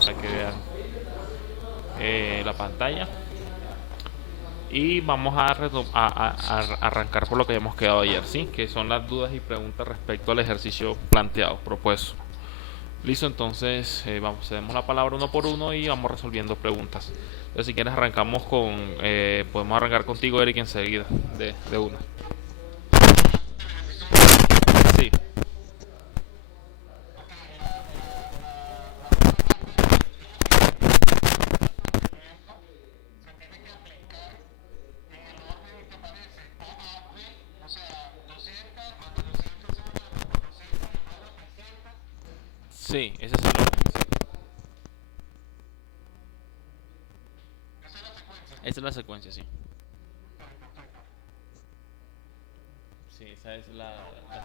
para que vean la pantalla. Y vamos a arrancar por lo que habíamos quedado ayer, ¿sí? Que son las dudas y preguntas respecto al ejercicio planteado, propuesto. Listo, entonces vamos, cedemos la palabra uno por uno y vamos resolviendo preguntas. Entonces, si quieres, arrancamos podemos arrancar contigo, Eric, enseguida, de una. Sí, sí, esa es la secuencia, sí. Sí, esa es la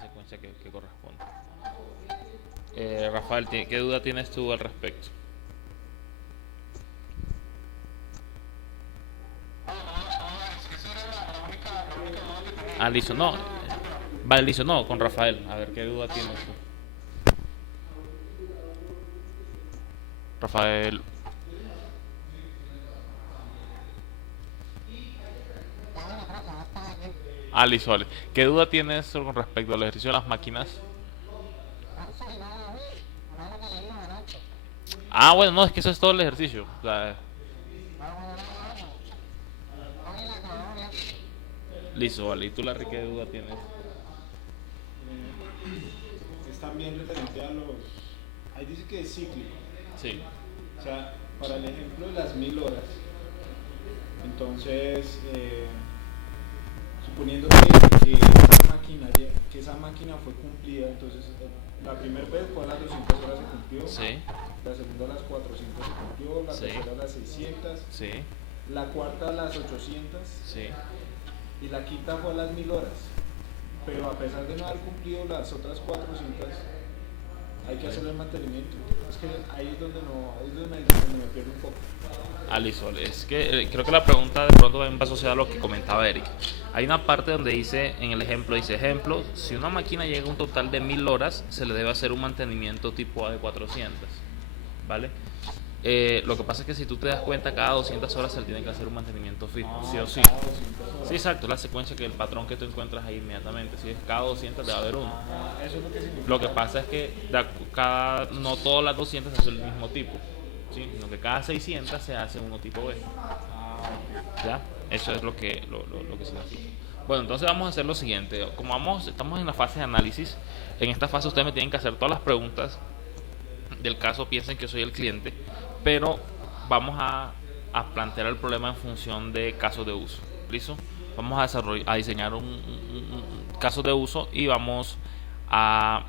secuencia que corresponde. Rafael, ¿qué duda tienes tú al respecto? Ah, listo, no. Vale, listo, no, con Rafael. A ver, ¿qué duda tienes tú? Rafael. Ah, listo, vale. ¿Qué duda tienes con respecto al ejercicio de las máquinas? Ah, bueno, no, es que eso es todo el ejercicio. O sea, listo, vale. ¿Y tú, Larry, qué duda tienes? Es también referente a los... Ahí dice que es cíclico. Sí, O sea, para el ejemplo de las 1000 horas, entonces, suponiendo que esa máquina fue cumplida, entonces la primera vez fue a las 200 horas se cumplió, sí, la segunda a las 400 se cumplió, la sí, tercera a las 600, sí, la cuarta a las 800 sí. y la quinta fue a las 1000 horas. Pero a pesar de no haber cumplido las otras 400, hay que hacerle el mantenimiento. Es que ahí es donde no, ahí es donde me pierdo un poco. Ah, listo, vale. Es que creo que la pregunta de pronto también va asociada a lo que comentaba Eric. Hay una parte donde dice, en el ejemplo, dice, ejemplo, si una máquina llega a un total de 1000 horas, se le debe hacer un mantenimiento tipo A de 400. ¿Vale? Lo que pasa es que si tú te das cuenta, cada 200 horas se le tiene que hacer un mantenimiento fijo, sí o sí. Cada 200 Sí, horas. exacto, es la secuencia que el patrón que tú encuentras ahí inmediatamente. Si es cada 200 debe haber uno. Eso es lo que Lo que significa. pasa es que no todas las 200 se hacen el mismo tipo, ¿sí? Sino que cada 600 se hace uno tipo B. ¿Ya? Eso es lo que significa. Bueno, entonces vamos a hacer lo siguiente. Como estamos en la fase de análisis, en esta fase ustedes me tienen que hacer todas las preguntas del caso, piensen que soy el cliente, pero vamos a plantear el problema en función de casos de uso. ¿Listo? Vamos a diseñar un caso de uso y vamos a,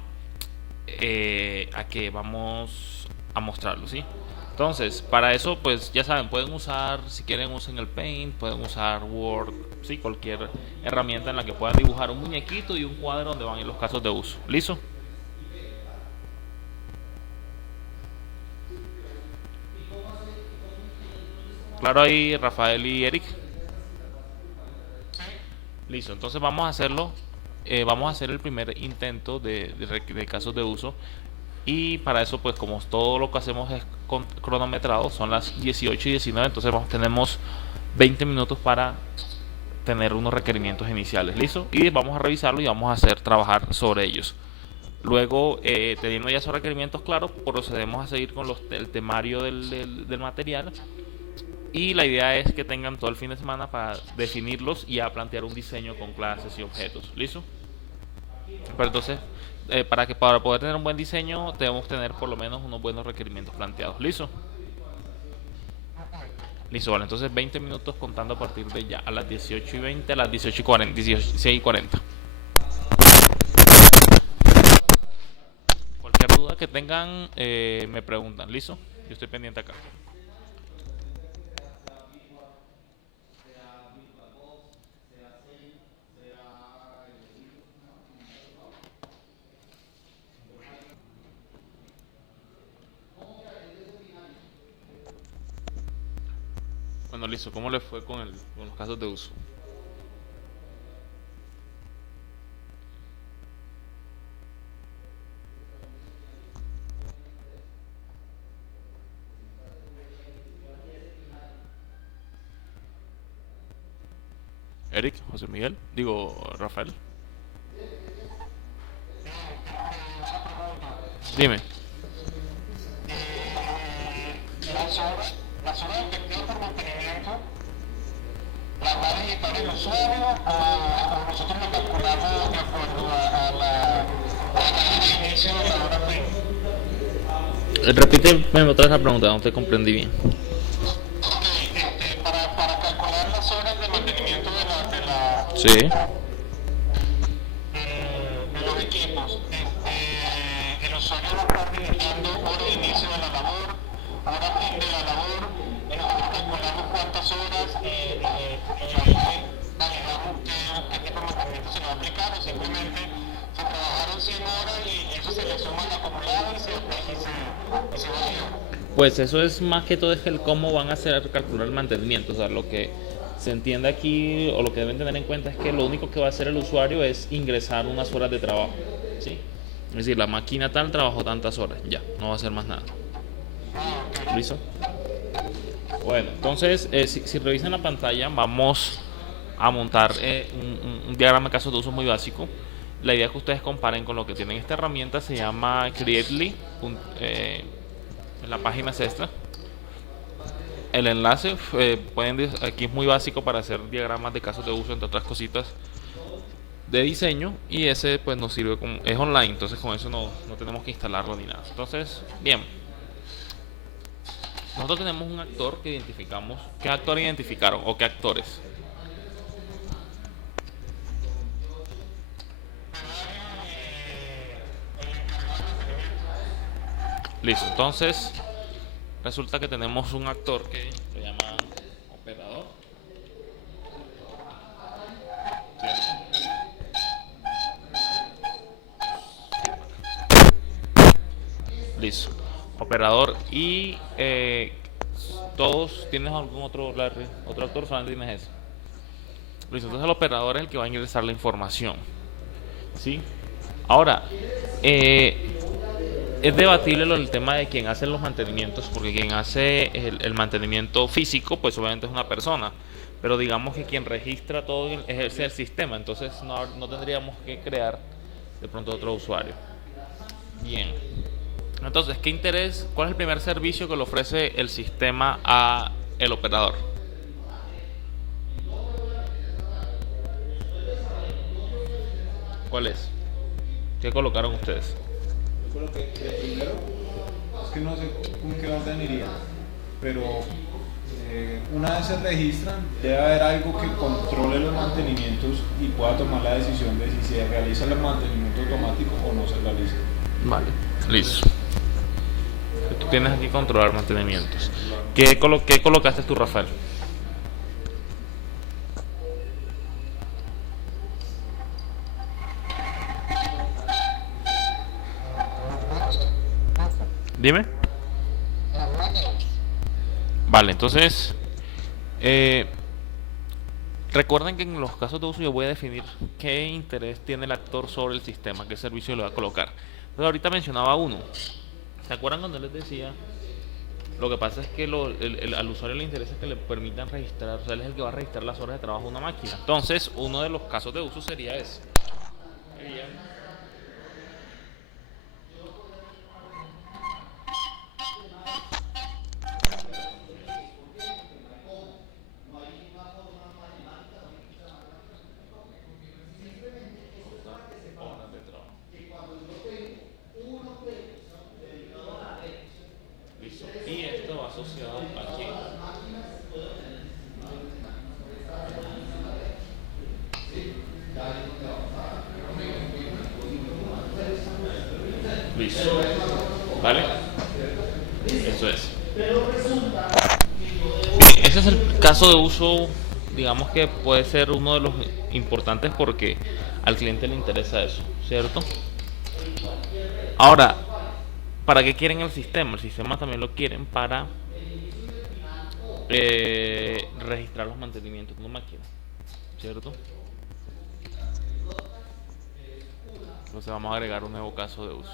que vamos a mostrarlo, ¿sí? Entonces, para eso, pues ya saben, pueden usar, si quieren usen el Paint, pueden usar Word, sí, cualquier herramienta en la que puedan dibujar un muñequito y un cuadro donde van a ir los casos de uso. ¿Listo? Claro ahí, Rafael y Eric. Listo, entonces vamos a hacerlo. Vamos a hacer el primer intento de casos de uso. Y para eso, pues como todo lo que hacemos es cronometrado, son las 18:19, entonces tenemos 20 minutos para tener unos requerimientos iniciales. ¿Listo? Y vamos a revisarlo y vamos a hacer trabajar sobre ellos. Luego, teniendo ya esos requerimientos claros, procedemos a seguir con el temario del material. Y la idea es que tengan todo el fin de semana para definirlos y a plantear un diseño con clases y objetos. ¿Listo? Pero entonces, para poder tener un buen diseño, debemos tener por lo menos unos buenos requerimientos planteados. ¿Listo? Listo, vale. Entonces 20 minutos contando a partir de ya. A las 18:20, a las 18:40, 16:40. Cualquier duda que tengan, me preguntan. ¿Listo? Yo estoy pendiente acá. Bueno, listo. ¿Cómo le fue con los casos de uso? Eric, José Miguel, digo Rafael. Dime. Las horas invertidas por mantenimiento las va a digitar el usuario o nosotros lo calculamos de acuerdo a la inicio de la hora free. Repíteme otra vez la pregunta, no te comprendí bien. Ok, para calcular las horas de mantenimiento Sí. de los equipos, el usuario va a estar digitando hora de inicio de la labor, hora fin de la labor, nosotros calculamos cuántas horas y ahí validamos qué tipo de mantenimiento se le va a aplicar o simplemente se trabajaron 100 horas y eso se le suma al acumulado y se valida. Pues eso es más que todo es el cómo van a hacer calcular el mantenimiento. O sea, lo que se entiende aquí o lo que deben tener en cuenta es que lo único que va a hacer el usuario es ingresar unas horas de trabajo. ¿Sí? Es decir, la máquina tal trabajó tantas horas. Ya, no va a hacer más nada. ¿Listo? Bueno, entonces, si revisan la pantalla, vamos a montar un diagrama de casos de uso muy básico. La idea es que ustedes comparen con lo que tienen esta herramienta, se llama Creately. La página es esta. El enlace, aquí es muy básico para hacer diagramas de casos de uso, entre otras cositas de diseño, y ese pues nos sirve como es online, entonces con eso no tenemos que instalarlo ni nada. Entonces, bien, nosotros tenemos un actor que identificamos. ¿Qué actor identificaron o qué actores? Listo, entonces resulta que tenemos un actor que lo llaman operador. Listo, operador. Y todos, ¿tienes algún otro, Larry? Otro actor? Solamente tienes ese. Listo, entonces el operador es el que va a ingresar la información. ¿Sí? Ahora, es debatible el tema de quién hace los mantenimientos, porque quien hace el mantenimiento físico, pues obviamente es una persona. Pero digamos que quien registra todo es el sistema, entonces no tendríamos que crear de pronto otro usuario. Bien. Entonces, ¿cuál es el primer servicio que le ofrece el sistema a el operador? ¿Cuál es? ¿Qué colocaron ustedes? Yo creo que primero, es que no sé con qué orden iría, pero una vez se registran, debe haber algo que controle los mantenimientos y pueda tomar la decisión de si se realiza el mantenimiento automático o no se realiza. Vale, listo. Tú tienes aquí controlar mantenimientos. ¿Qué colocaste tú, Rafael? Dime. Vale, entonces recuerden que en los casos de uso yo voy a definir qué interés tiene el actor sobre el sistema, qué servicio le va a colocar. Entonces ahorita mencionaba uno. ¿Se acuerdan cuando les decía? Lo que pasa es que al usuario le interesa que le permitan registrar, o sea, él es el que va a registrar las horas de trabajo de una máquina. Entonces, uno de los casos de uso sería ese. Listo. Y esto va asociado aquí. Listo. ¿Vale? Eso es. Bien, ese es el caso de uso, digamos que puede ser uno de los importantes porque al cliente le interesa eso, ¿cierto? Ahora, ¿para qué quieren el sistema? El sistema también lo quieren para registrar los mantenimientos de una máquina, ¿cierto? Entonces vamos a agregar un nuevo caso de uso.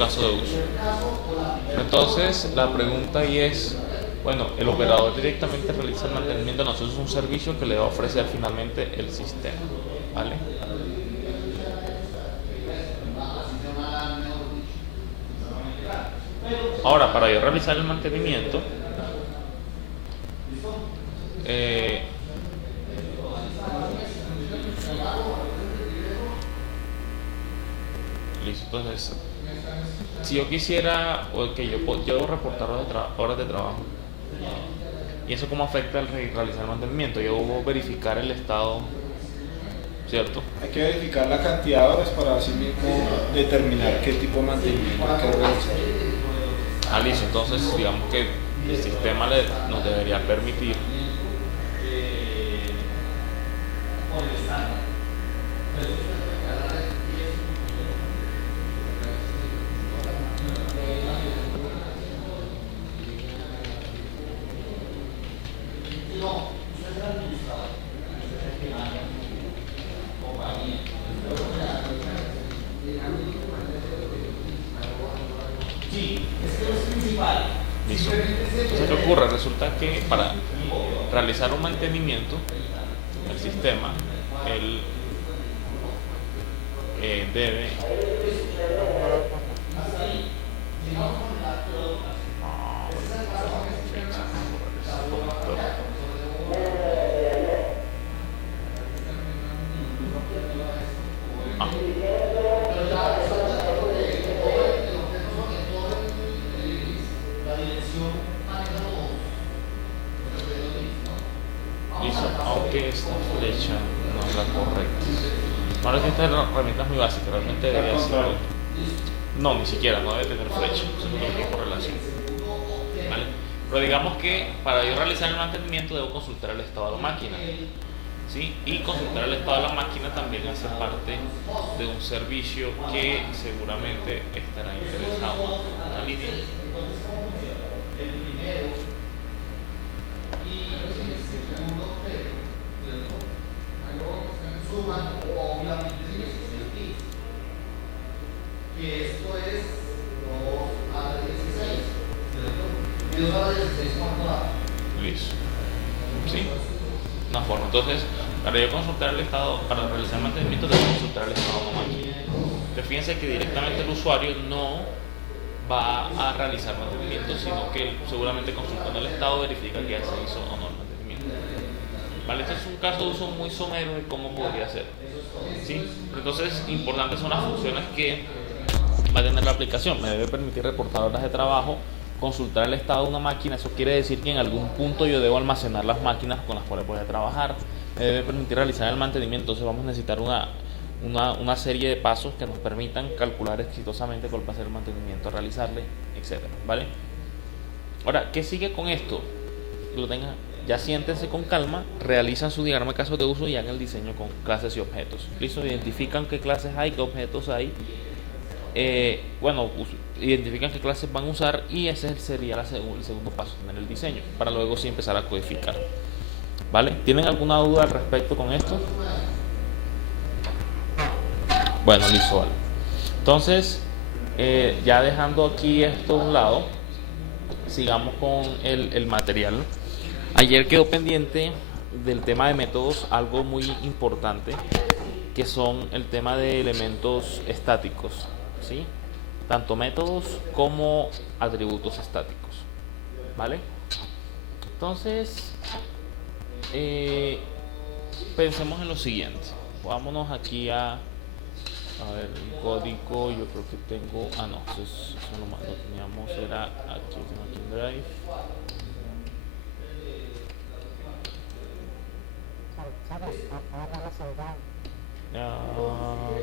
caso de uso. Entonces la pregunta ahí es, bueno, el operador directamente realiza el mantenimiento, nosotros es un servicio que le va a ofrecer finalmente el sistema, ¿vale? Ahora, para yo realizar el mantenimiento, listo. Entonces, si yo quisiera, o que yo debo reportar horas de trabajo, y eso cómo afecta al realizar el mantenimiento, yo debo verificar el estado, ¿cierto? Hay que verificar la cantidad de horas para así mismo determinar qué tipo de mantenimiento hay que realizar. Listo. Entonces, digamos que el sistema nos debería permitir listo. Entonces, ¿qué ocurre? Resulta que para realizar un mantenimiento, el sistema, él debe listo, aunque esta flecha no es la correcta. Ahora sí, esta herramienta es muy básica, realmente debería ser. No, ni siquiera, no debe tener flecha, eso es lo que tiene correlación. ¿Vale? Pero digamos que para yo realizar el mantenimiento debo consultar el estado de la máquina, ¿sí? Y consultar el estado de la máquina también hace parte de un servicio que seguramente estará interesado en la línea. Listo. ¿Sí? Una forma. Entonces, para yo consultar el estado, para realizar el mantenimiento, debo consultar el estado de la máquina. Pero fíjense que directamente el usuario no va a realizar mantenimiento, sino que seguramente consultando el estado verifica que ya se hizo o no el mantenimiento. ¿Vale? Este es un caso de uso muy somero de cómo podría ser. ¿Sí? Entonces, importantes son las funciones que va a tener la aplicación. Me debe permitir reportar horas de trabajo, consultar el estado de una máquina. Eso quiere decir que en algún punto yo debo almacenar las máquinas con las cuales voy a trabajar. Me debe permitir realizar el mantenimiento. Entonces vamos a necesitar una serie de pasos que nos permitan calcular exitosamente cuál va a ser el mantenimiento a realizarle, etc. ¿Vale? Ahora, ¿qué sigue con esto? Lo tengan, ya siéntense con calma, realizan su diagrama de casos de uso y hagan el diseño con clases y objetos. ¿Listo? Identifican qué clases hay, qué objetos hay. Identifican qué clases van a usar y ese sería el segundo paso, tener el diseño, para luego sí empezar a codificar. ¿Vale? ¿Tienen alguna duda al respecto con esto? Bueno, listo, vale. Entonces, ya dejando aquí esto a un lado, sigamos con el material. Ayer quedó pendiente del tema de métodos algo muy importante, que son el tema de elementos estáticos, ¿sí? Tanto métodos como atributos estáticos, ¿vale? Entonces, pensemos en lo siguiente. Vámonos aquí a ver el código. Yo creo que tengo, no, eso lo teníamos, era aquí en Drive.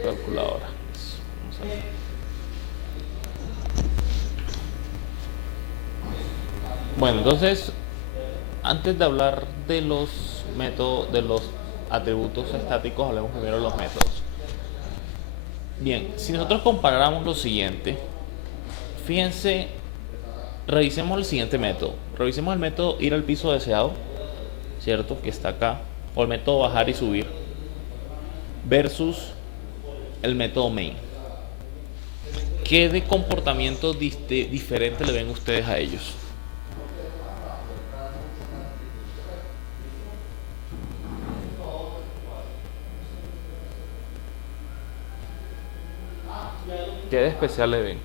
Calculadora. Vamos a ver. Bueno, entonces, antes de hablar de los métodos, de los atributos estáticos, hablemos primero de los métodos. Bien, si nosotros comparáramos lo siguiente, fíjense, revisemos el siguiente método. Revisemos el método ir al piso deseado, ¿cierto? Que está acá. O el método bajar y subir. Versus el método main. ¿qué de comportamiento diferente le ven ustedes a ellos? ¿Qué de especial le ven?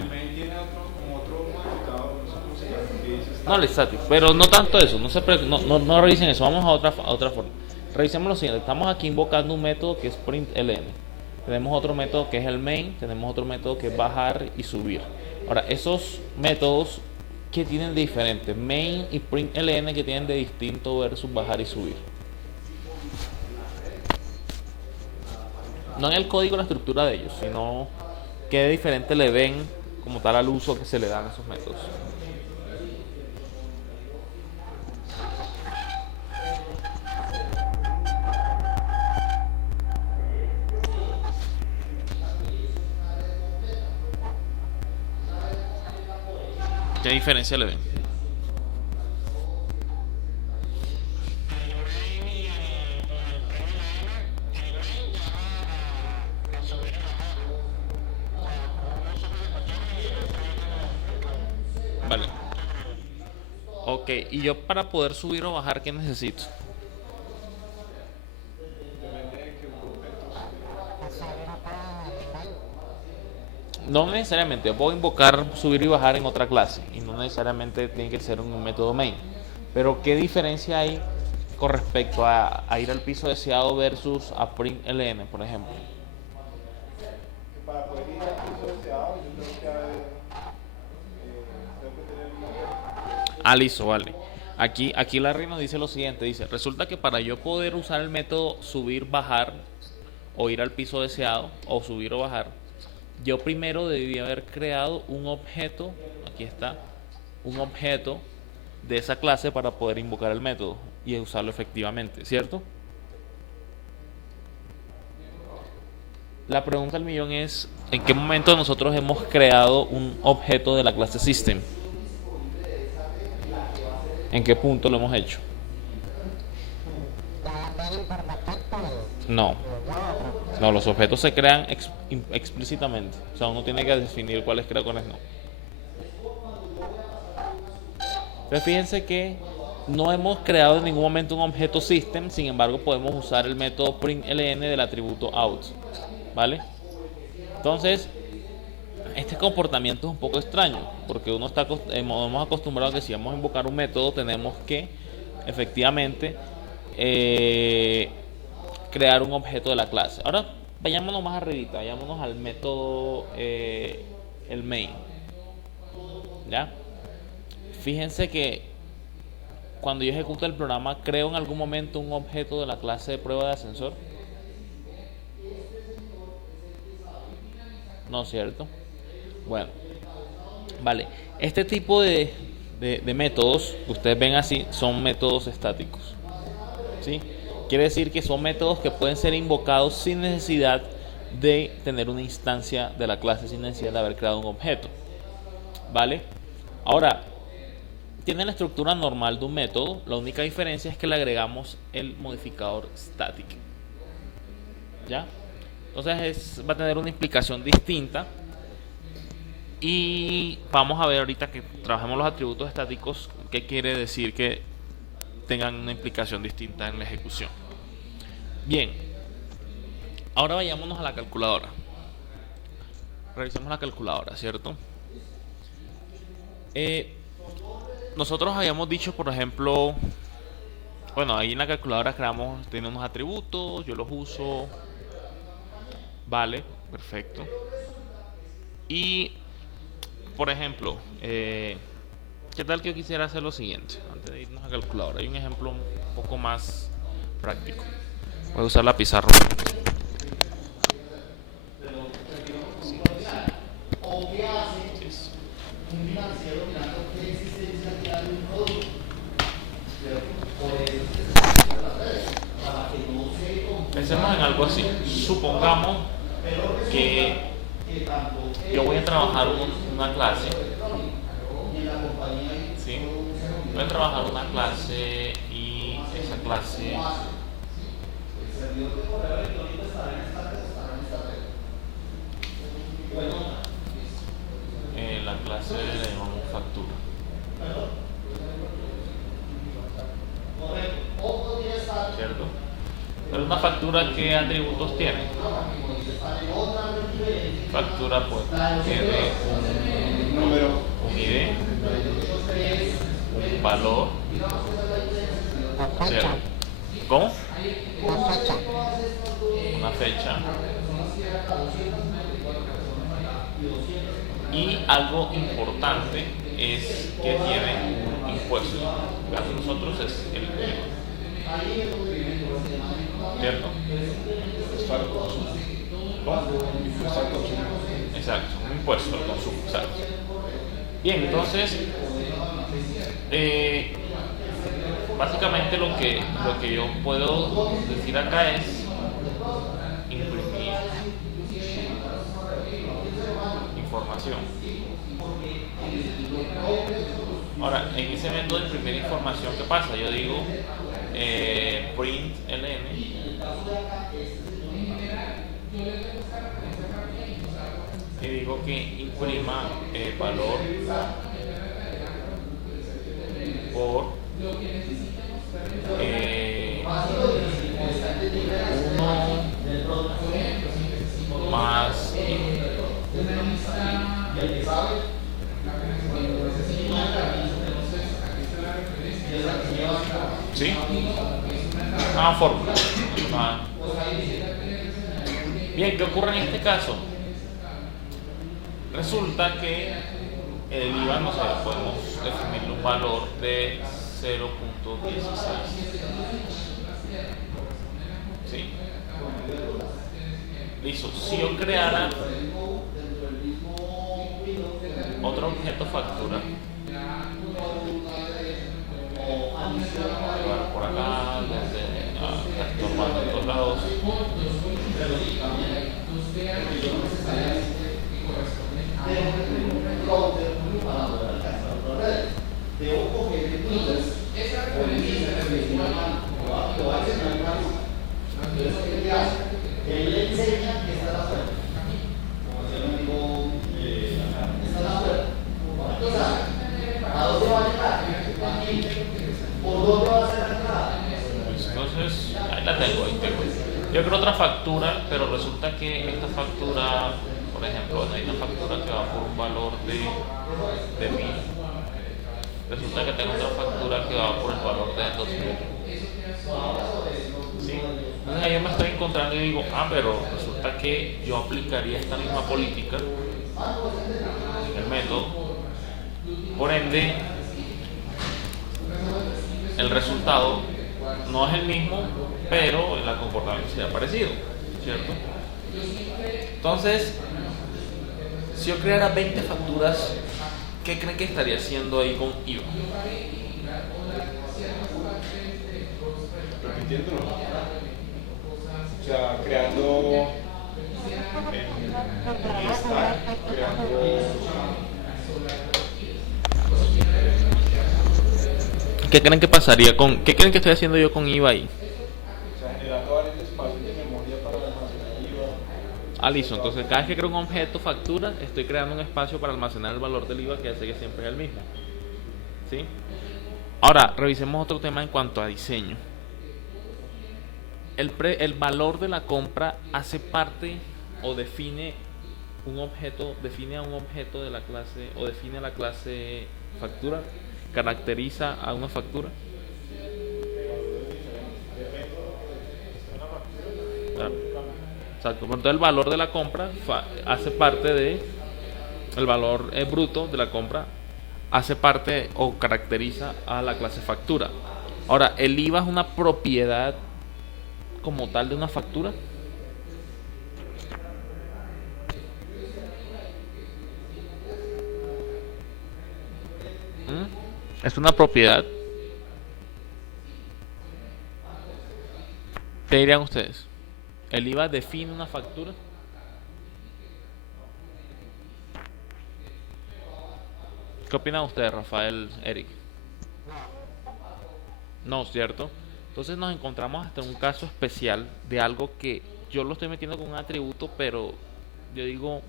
El main tiene como otro modificador, no sé cómo se llama, que dice No, el static, pero no tanto eso, no revisen eso, vamos a otra forma. Revisemos lo siguiente, estamos aquí invocando un método que es println. Tenemos otro método que es el main, tenemos otro método que es bajar y subir. Ahora, esos métodos, ¿qué tienen de diferente? Main y println, ¿qué tienen de distinto versus bajar y subir? No en el código, la estructura de ellos, sino qué de diferente le ven como tal al uso que se le dan a esos métodos. ¿Qué diferencia le ven? Vale. Ok, y yo para poder subir o bajar, ¿qué necesito? No necesariamente, yo puedo invocar subir y bajar en otra clase y no necesariamente tiene que ser un método main. Pero ¿qué diferencia hay con respecto a ir al piso deseado versus a println, por ejemplo? para poder ir al piso deseado, yo creo que tengo que tener una... Listo, vale. Aquí Larry nos dice lo siguiente, dice, resulta que para yo poder usar el método subir, bajar, o ir al piso deseado, o subir o bajar, yo primero debí haber creado un objeto, aquí está, un objeto de esa clase para poder invocar el método y usarlo efectivamente, ¿cierto? La pregunta del millón es, ¿en qué momento nosotros hemos creado un objeto de la clase system? ¿En qué punto lo hemos hecho? No, los objetos se crean explícitamente. O sea, uno tiene que definir cuáles crea, cuáles no. Entonces fíjense que no hemos creado en ningún momento un objeto system, sin embargo podemos usar el método println del atributo out, ¿vale? Entonces, este comportamiento es un poco extraño, porque hemos acostumbrado a que si vamos a invocar un método tenemos que efectivamente crear un objeto de la clase. Ahora vayámonos más arribita, vayámonos al método el main, ¿ya? Fíjense que cuando yo ejecuto el programa creo en algún momento un objeto de la clase de prueba de ascensor. ¿No es cierto? Bueno, vale. Este tipo de métodos, ustedes ven así, son métodos estáticos, ¿sí? Quiere decir que son métodos que pueden ser invocados sin necesidad de tener una instancia de la clase, sin necesidad de haber creado un objeto, ¿vale? Ahora, tiene la estructura normal de un método, la única diferencia es que le agregamos el modificador static, ¿ya? Entonces va a tener una implicación distinta y vamos a ver ahorita que trabajemos los atributos estáticos qué quiere decir que tengan una implicación distinta en la ejecución. Bien, ahora vayámonos a la calculadora. Revisemos la calculadora, ¿cierto? Nosotros habíamos dicho, por ejemplo, bueno, ahí en la calculadora tiene unos atributos, yo los uso. Vale, perfecto. Y, por ejemplo, ¿qué tal que yo quisiera hacer lo siguiente? Antes de irnos a calculadora, hay un ejemplo un poco más práctico. Voy a usar la pizarra. Pensemos en algo así. Supongamos que yo voy a trabajar una clase, ¿sí? Voy a trabajar una clase y esa clase una factura, ¿qué atributos tiene? Factura pues tiene un ID, un valor, ¿cierto? ¿Cómo? Una fecha. Y algo importante es que tiene un impuesto. En el caso de nosotros es el IVA. ¿Cierto? ¿Cómo? Exacto, un impuesto al consumo. Exacto. Bien, entonces, básicamente lo que yo puedo decir acá es imprimir información. Ahora, en ese método de imprimir información, ¿qué pasa? Yo digo print ln y digo que imprima valor por 1 más ¿sí? Fórmula. Bien, ¿qué ocurre en este caso? Resulta que el IVA, no sé, podemos definirle un valor de 0.16. ¿Sí? Listo. Si yo creara otro objeto factura, por acá, desde normal de todos lados. Entonces, ahí la tengo, Yo creo otra factura, pero resulta que esta factura, por ejemplo, hay una factura que va por un valor de 1000. Resulta que tengo otra factura que va por el valor de 2000. ¿Sí? Entonces ahí yo me estoy encontrando y digo, pero resulta que yo aplicaría esta misma política en el método. Por ende, el resultado no es el mismo, pero el comportamiento sería parecido, ¿cierto? Entonces, si yo creara 20 facturas, ¿qué creen que estaría haciendo ahí con IVA? Repitiéndolo. O sea, creando en stack, ¿Qué creen que pasaría qué creen que estoy haciendo yo con IVA ahí? o sea, generando varios espacios de memoria para almacenar IVA. Listo. Entonces cada vez que creo un objeto factura, estoy creando un espacio para almacenar el valor del IVA que hace que siempre es el mismo. ¿Sí? Ahora, revisemos otro tema en cuanto a diseño. El valor de la compra hace parte o define a un objeto de la clase, o define a la clase factura, caracteriza a una factura. Claro. Exacto. Entonces el valor de la compra hace parte de el valor bruto de la compra, hace parte o caracteriza a la clase factura. Ahora, el IVA es una propiedad como tal de una factura. Es una propiedad. ¿Qué dirían ustedes? ¿El IVA define una factura? ¿Qué opinan ustedes, Rafael, Eric? No, ¿cierto? Entonces nos encontramos hasta en un caso especial de algo que yo lo estoy metiendo con un atributo, pero yo digo,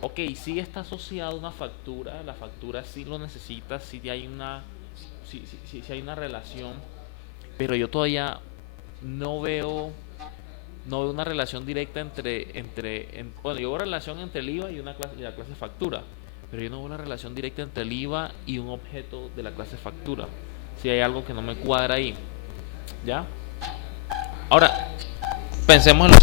ok, sí está asociado a una factura, la factura sí lo necesita, sí hay una relación, pero yo todavía no veo no veo una relación directa bueno, yo veo relación entre el IVA y la clase factura, pero yo no veo una relación directa entre el IVA y un objeto de la clase factura. Si hay algo que no me cuadra ahí, ¿ya? Ahora, pensemos en los...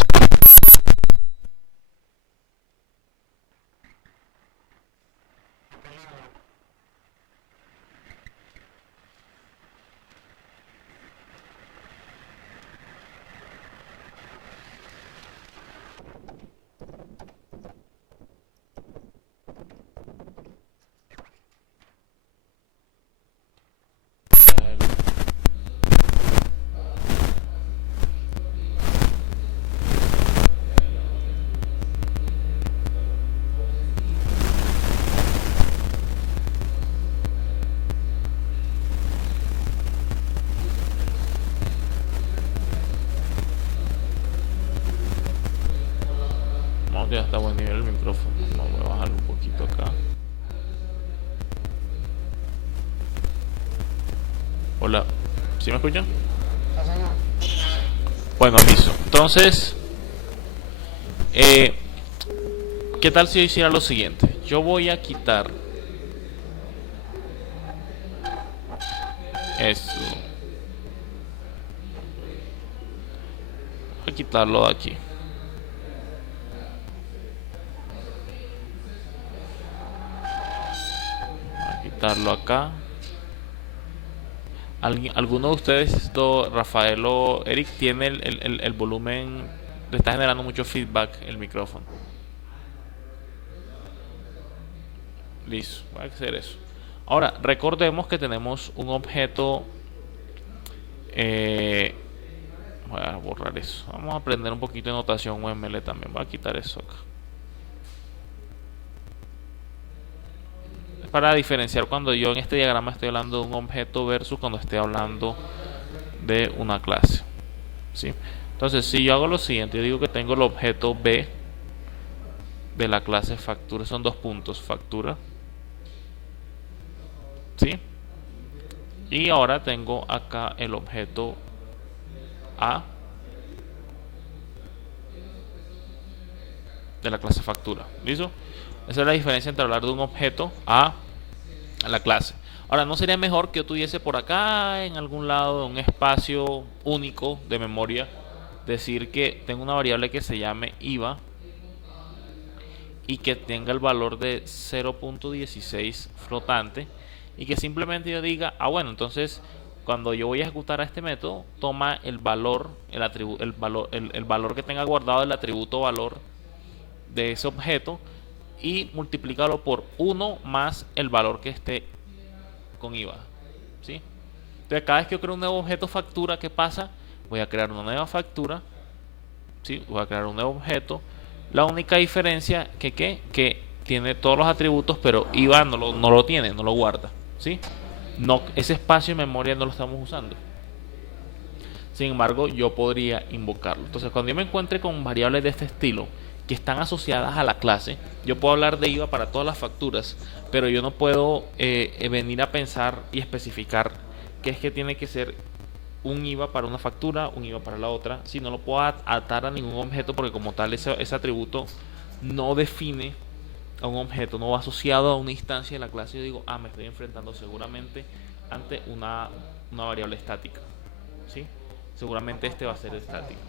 No, ya está a buen nivel el micrófono. Voy a bajarlo un poquito acá. Hola, ¿sí me escuchan? Bueno, listo. Entonces, ¿qué tal si yo hiciera lo siguiente? Yo voy a quitar eso. Voy a quitarlo de aquí. Voy a quitarlo acá. ¿Alguno de ustedes, Rafael o Eric, tiene el volumen? Le está generando mucho feedback el micrófono. Listo, voy a hacer eso. Ahora, recordemos que tenemos un objeto. Voy a borrar eso. Vamos a aprender un poquito de notación UML también. Voy a quitar eso acá. Es para diferenciar cuando yo en este diagrama estoy hablando de un objeto versus cuando estoy hablando de una clase. ¿Sí? Entonces, si yo hago lo siguiente, yo digo que tengo el objeto B de la clase factura. Son dos puntos, factura. ¿Sí? Y ahora tengo acá el objeto A de la clase factura. ¿Listo? Esa es la diferencia entre hablar de un objeto a la clase. Ahora, ¿no sería mejor que yo tuviese por acá en algún lado, en un espacio único de memoria, decir que tengo una variable que se llame IVA y que tenga el valor de 0.16 flotante, y que simplemente yo diga, bueno, entonces cuando yo voy a ejecutar a este método, toma el valor, el valor que tenga guardado el atributo valor de ese objeto y multiplícalo por 1 más el valor que esté con IVA. ¿Sí? Entonces, cada vez que yo creo un nuevo objeto factura, ¿qué pasa? Voy a crear una nueva factura. ¿Sí? Voy a crear un nuevo objeto. La única diferencia que tiene todos los atributos, pero IVA no lo tiene, no lo guarda. ¿Sí? No, ese espacio en memoria no lo estamos usando. Sin embargo, yo podría invocarlo. Entonces, cuando yo me encuentre con variables de este estilo que están asociadas a la clase, yo puedo hablar de IVA para todas las facturas, pero yo no puedo venir a pensar y especificar que es que tiene que ser un IVA para una factura, un IVA para la otra, si no lo puedo atar a ningún objeto, porque como tal ese atributo no define a un objeto, no va asociado a una instancia de la clase. Yo digo, me estoy enfrentando seguramente ante una variable estática. ¿Sí? Seguramente este va a ser estático.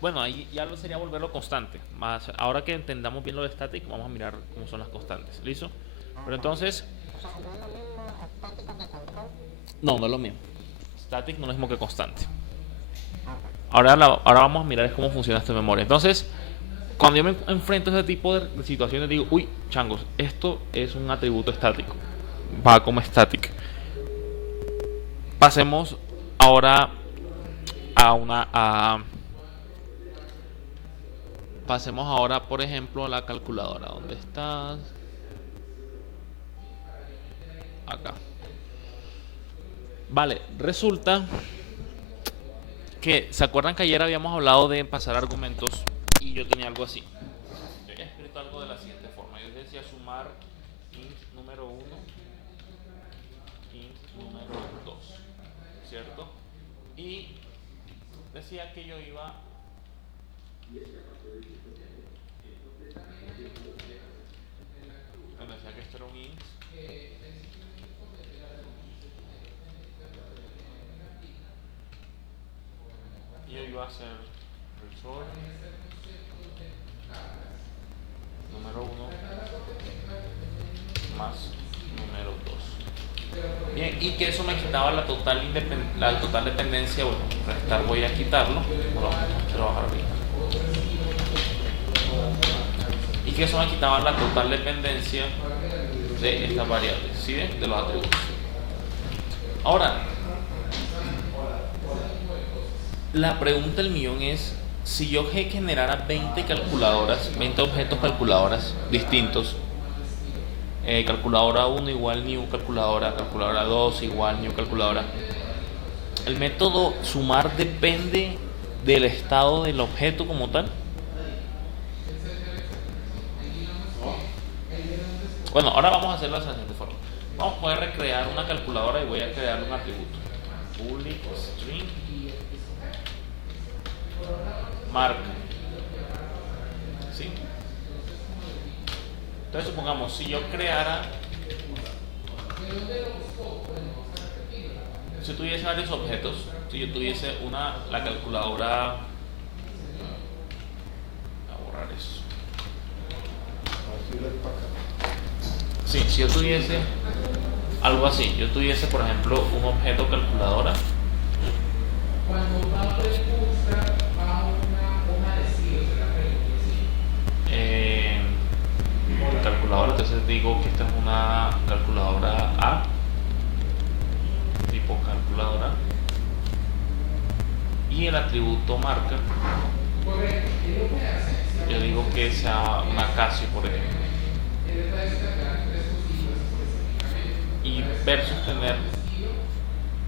Bueno, ahí ya lo sería volverlo constante. Más ahora que entendamos bien lo de static, vamos a mirar cómo son las constantes. ¿Listo? Pero entonces, no es lo mismo. Static no es lo mismo que constante. Ahora vamos a mirar cómo funciona esta memoria. Entonces, cuando yo me enfrento a este tipo de situaciones, digo, uy, changos, esto es un atributo estático. Va como static. Pasemos ahora pasemos ahora, por ejemplo, a la calculadora. ¿Dónde estás? Acá. Vale, resulta que, ¿se acuerdan que ayer habíamos hablado de pasar argumentos y yo tenía algo así? Yo había escrito algo de la siguiente forma. Yo decía sumar int número 1, int número 2. ¿cierto? Y decía que yo iba bueno, decía que esto era un int y yo iba a hacer resort número 1 más número 2. Bien, y que eso me quitaba la total dependencia. Bueno, restar voy a quitarlo, bueno, trabajar bien. Y que eso me quitaba la total dependencia de estas variables, ¿sí? De los atributos. Ahora, la pregunta del millón es: si yo generara 20 calculadoras, 20 objetos calculadoras distintos, calculadora 1 igual new calculadora, calculadora 2 igual new calculadora, ¿el método sumar depende del estado del objeto como tal? Bueno, ahora vamos a hacerlo de la siguiente forma. Vamos a poder recrear una calculadora y voy a crear un atributo public string marca, ¿sí? Entonces supongamos, si yo creara, si tuviese varios objetos, si yo tuviese la calculadora, a borrar eso. Sí, si yo tuviese algo así, yo tuviese por ejemplo un objeto calculadora, calculadora, entonces digo que esta es una calculadora A, tipo calculadora, y el atributo marca, yo digo que sea una Casio, por ejemplo, y versus tener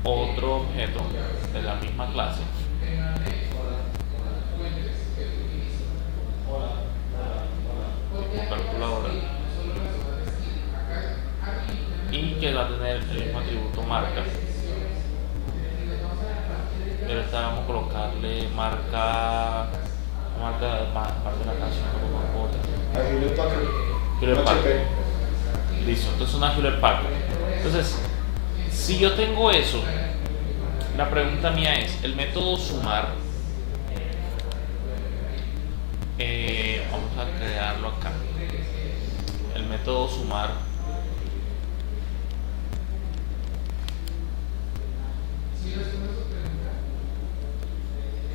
otro objeto de la misma clase tipo calculadora y que va a tener el mismo atributo marca, pero esta vamos a colocarle marca de la canción, Hewlett Packard. Listo, entonces una Hewlett Packard. Entonces, si yo tengo eso, la pregunta mía es: el método sumar, vamos a crearlo acá, el método sumar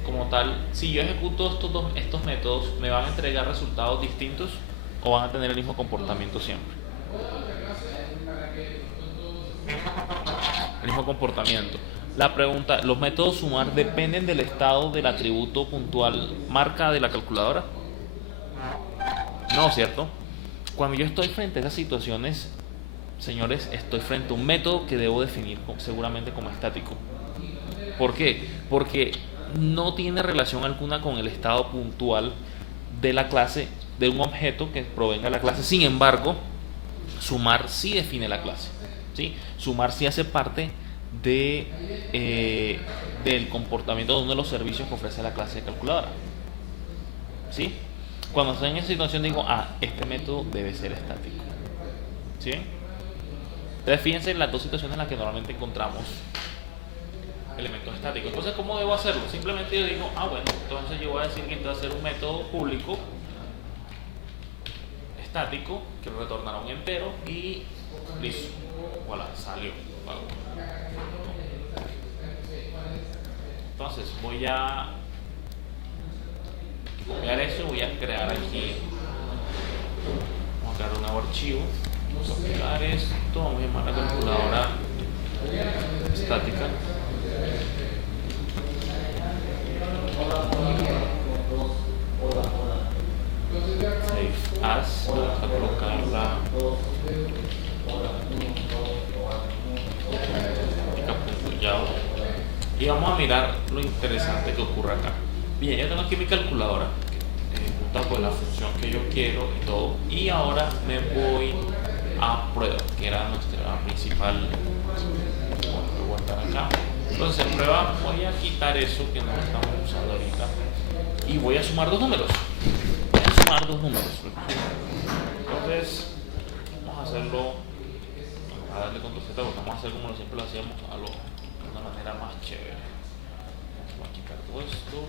como tal, si yo ejecuto estos métodos, ¿me van a entregar resultados distintos o van a tener el mismo comportamiento siempre? El mismo comportamiento. La pregunta: ¿los métodos sumar dependen del estado del atributo puntual marca de la calculadora? No, ¿cierto? Cuando yo estoy frente a esas situaciones, señores, estoy frente a un método que debo definir seguramente como estático. ¿Por qué? Porque no tiene relación alguna con el estado puntual de la clase, de un objeto que provenga de la clase. Sin embargo, sumar sí define la clase, ¿sí? Sumar sí hace parte del comportamiento de uno de los servicios que ofrece la clase de calculadora, ¿sí? Cuando estoy en esa situación digo: este método debe ser estático, ¿sí? Entonces fíjense en las dos situaciones en las que normalmente encontramos elementos estáticos. Entonces, ¿cómo debo hacerlo? Simplemente yo digo: bueno, entonces yo voy a decir que esto va a ser un método público estático que retornará un entero y listo, voilà, salió. Entonces voy a copiar eso y voy a crear aquí, vamos a crear un nuevo archivo, vamos a pegar esto, vamos a llamar la calculadora estática. Save as, vamos a colocarla y vamos a mirar lo interesante que ocurre acá. Bien, ya tengo aquí mi calculadora que ejecuta pues la función que yo quiero y todo, y ahora me voy a prueba, que era nuestra principal. Vamos a guardar acá. Entonces, en prueba voy a quitar eso que no estamos usando ahorita y voy a sumar dos números. Voy a sumar dos números. Entonces, vamos a hacerlo, a darle control Z, porque vamos a hacer como siempre lo hacíamos, de una manera más chévere. Vamos a quitar todo esto.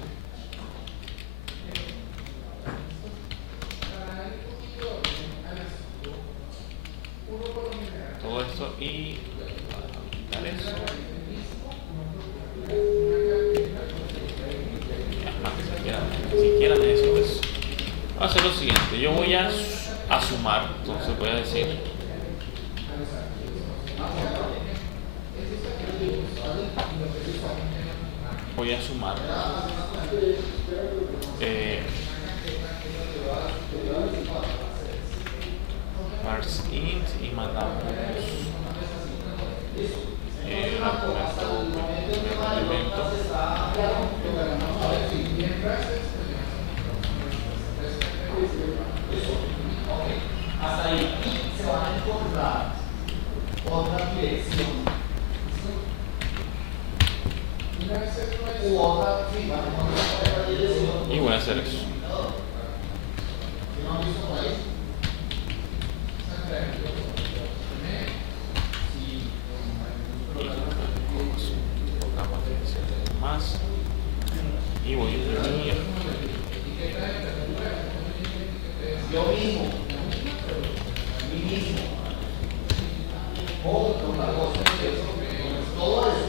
Todo esto y quitar eso. Ni siquiera necesito eso. Voy a hacer lo siguiente, yo voy a sumar, entonces voy a decir voy a sumar parse int y mandamos el argumento hasta ahí se van a encontrar otra dirección u otra, sí, van a encontrar otra dirección. y voy a hacer eso. Más y voy a imprimir Yo mismo, otra cosa, todo eso,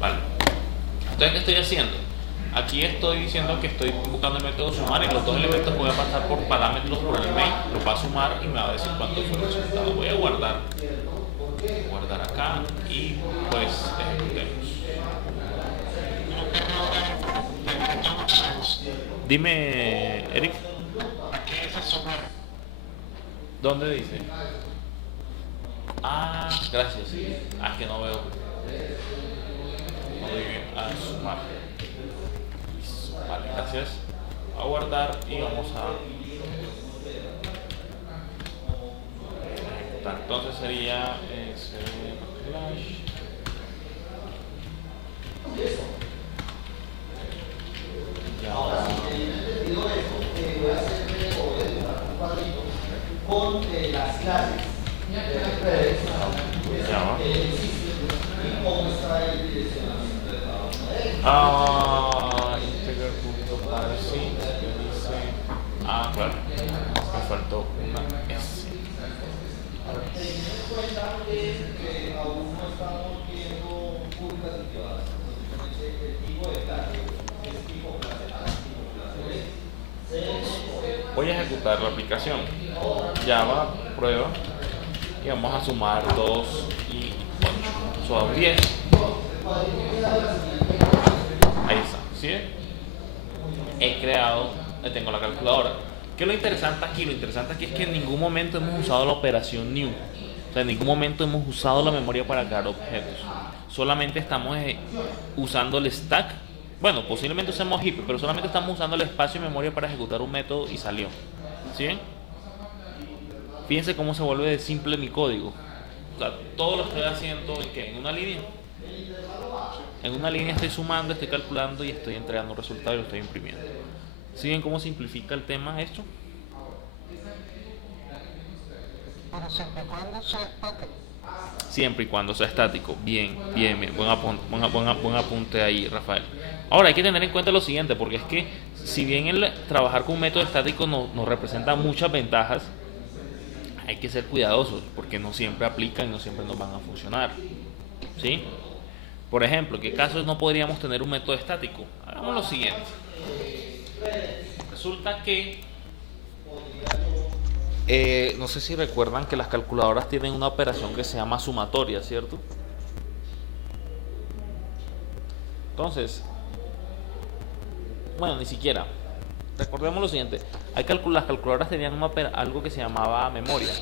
vale. Entonces, ¿qué estoy haciendo? Aquí estoy diciendo que estoy buscando el método sumar y los dos elementos voy a pasar por parámetros por el main, lo va a sumar y me va a decir cuánto fue el resultado. Voy a guardar acá y pues ejecutemos. Dime, Eric, ¿Qué es el sumar? ¿dónde dice? Ah, gracias. Ah, que no veo. Muy bien, a sumar. Listo. Vale, gracias. A guardar y vamos a ejecutar. Entonces sería slash ya con las clases de redes, va. cómo está el direccionamiento de cada una de ellas. Integer.parse que dice claro, me faltó una S. Teniendo en cuenta que aún no estamos viendo curvas y privadas, el tipo de clase es tipo clase A, tipo clase B. Voy a ejecutar la aplicación Java prueba y vamos a sumar 2 y 8, son 10. Ahí está, ¿sí? He creado, tengo la calculadora. ¿Qué es lo interesante aquí? Lo interesante aquí es que en ningún momento hemos usado la operación new. O sea, en ningún momento hemos usado la memoria para crear objetos. Solamente estamos usando el stack. Bueno, posiblemente usemos heap, pero solamente estamos usando el espacio de memoria para ejecutar un método y salió. ¿Sí ven? Fíjense cómo se vuelve de simple mi código. O sea, todo lo estoy haciendo en una línea. En una línea estoy sumando, estoy calculando y estoy entregando un resultado y lo estoy imprimiendo. ¿Sí ven cómo simplifica el tema esto? Pero siempre y cuando sea estático. Siempre y cuando sea estático. Bien, bien, bien. Buen apunte ahí, Rafael. Ahora hay que tener en cuenta lo siguiente, porque es que si bien el trabajar con un método estático nos representa muchas ventajas, hay que ser cuidadosos, porque no siempre aplican y no siempre nos van a funcionar. ¿Sí? Por ejemplo, ¿qué casos no podríamos tener un método estático? Hagamos lo siguiente. Resulta que no sé si recuerdan que las calculadoras tienen una operación que se llama sumatoria, ¿cierto? Entonces, bueno, ni siquiera. Recordemos lo siguiente. Las calculadoras tenían algo que se llamaba memoria.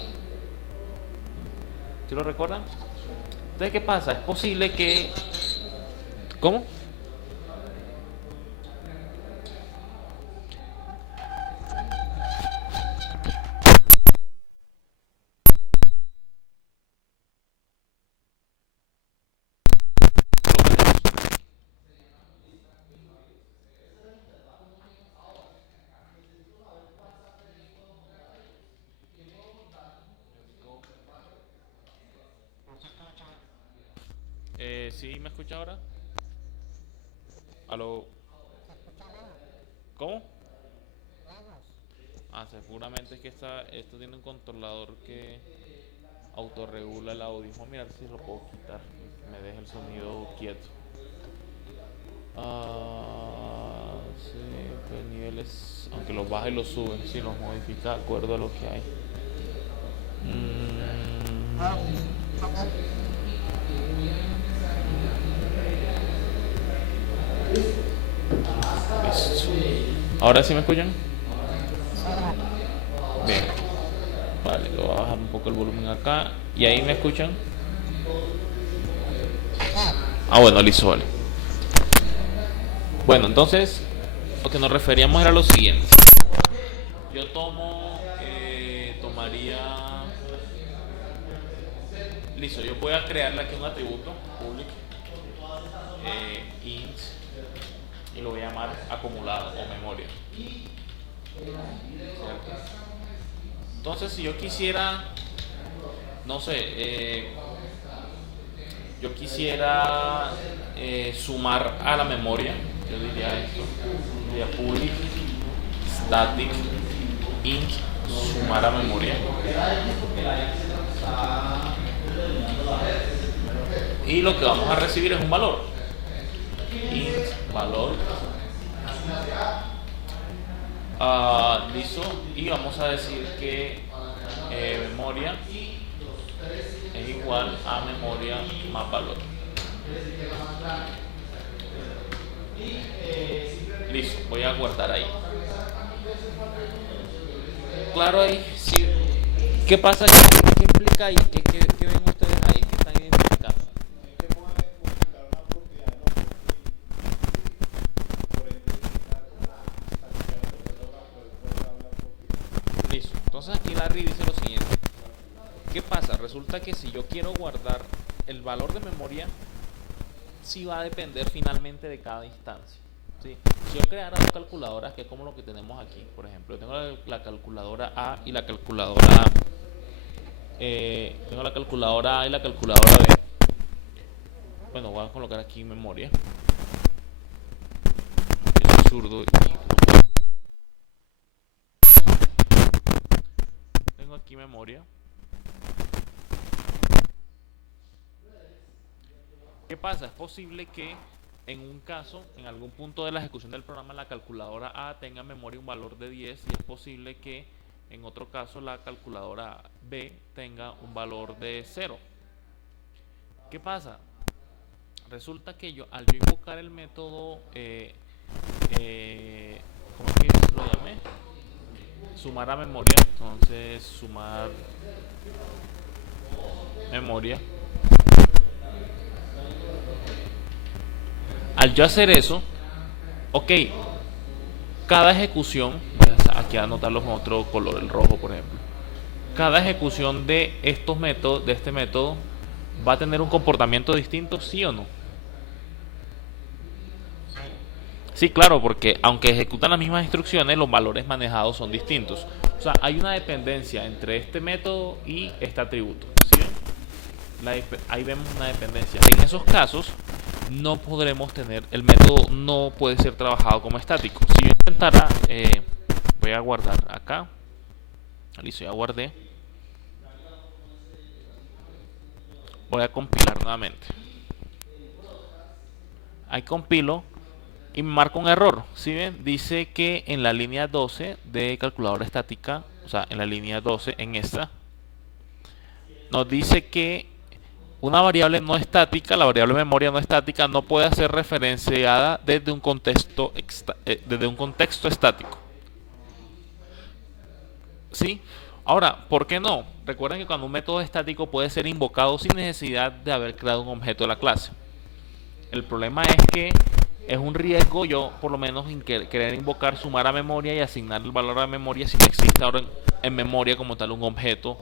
¿Sí lo recuerdan? Entonces, ¿qué pasa? Es posible que... ¿Cómo? ¿Sí me escucha ahora? ¿Aló? ¿Cómo? Seguramente es que esto tiene un controlador que autorregula el audio. Vamos a mirar si lo puedo quitar. Me deja el sonido quieto. Sí, pues niveles, aunque los baja y los sube, si los modifica de acuerdo a lo que hay. Listo. ¿Ahora sí me escuchan? Bien. Vale, lo voy a bajar un poco el volumen acá. ¿Y ahí me escuchan? Bueno, listo, vale. Bueno, entonces lo que nos referíamos era lo siguiente. Yo tomaría... Listo, yo voy a crearle aquí un atributo public int y lo voy a llamar acumulado o memoria. ¿Cierto? Entonces, si yo quisiera, no sé, yo quisiera sumar a la memoria, yo diría esto, diría public static int sumar a memoria. Y lo que vamos a recibir es un valor. Int valor. Listo. Y vamos a decir que memoria es igual a memoria más valor. Listo. Voy a guardar ahí. Claro ahí. Sí. ¿Qué pasa? ¿Qué implica ahí? ¿Qué ven ustedes ahí? ¿Qué están identificando? Listo. Entonces aquí Larry dice lo siguiente. ¿Qué pasa? Resulta que si yo quiero guardar el valor de memoria, sí va a depender finalmente de cada instancia. ¿Sí? Si yo creara dos calculadoras, que es como lo que tenemos aquí, por ejemplo, yo tengo la calculadora A y la calculadora tengo la calculadora A y la calculadora B. Bueno, voy a colocar aquí memoria. Es absurdo. Tengo aquí memoria. ¿Qué pasa? Es posible que en un caso, en algún punto de la ejecución del programa, la calculadora A tenga en memoria un valor de 10 y es posible que en otro caso la calculadora B tenga un valor de 0. ¿Qué pasa? Resulta que al yo invocar el método ¿cómo es que lo llamé? Sumar a memoria. Entonces sumar memoria. Al yo hacer eso, ok, cada ejecución, voy aquí a anotarlo con otro color, el rojo por ejemplo, cada ejecución de estos métodos, de este método, va a tener un comportamiento distinto, ¿sí o no? Sí, claro, porque aunque ejecutan las mismas instrucciones, los valores manejados son distintos. O sea, hay una dependencia entre este método y este atributo. ¿Sí ven? Ahí vemos una dependencia. En esos casos, no podremos tener, el método no puede ser trabajado como estático. Si yo intentara, voy a guardar acá. Listo, ya guardé. Voy a compilar nuevamente. Ahí compilo y me marca un error. ¿Sí ven? Dice que en la línea 12 de calculadora estática, o sea, en la línea 12, en esta, nos dice que una variable no estática, la variable memoria no estática, no puede ser referenciada desde un contexto estático. ¿Sí? Ahora, ¿por qué no? Recuerden que cuando un método estático puede ser invocado sin necesidad de haber creado un objeto de la clase. El problema es que es un riesgo yo, por lo menos, querer invocar sumar a memoria y asignar el valor a memoria si no existe ahora en memoria como tal un objeto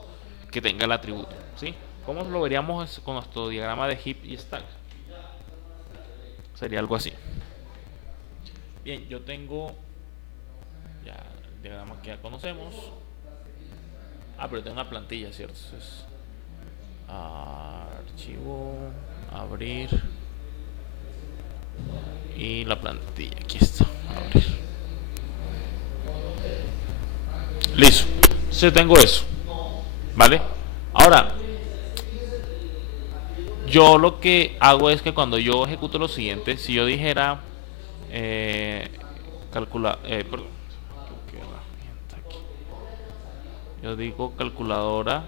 que tenga el atributo. ¿Sí? ¿Cómo lo veríamos con nuestro diagrama de heap y stack? Sería algo así. Bien, yo tengo ya el diagrama que ya conocemos. Pero tengo una plantilla, ¿cierto? Entonces, archivo, abrir. y la plantilla. Aquí está. Abrir. Listo. Entonces tengo eso. ¿Vale? Ahora, yo lo que hago es que cuando yo ejecuto lo siguiente, si yo dijera perdón, yo digo calculadora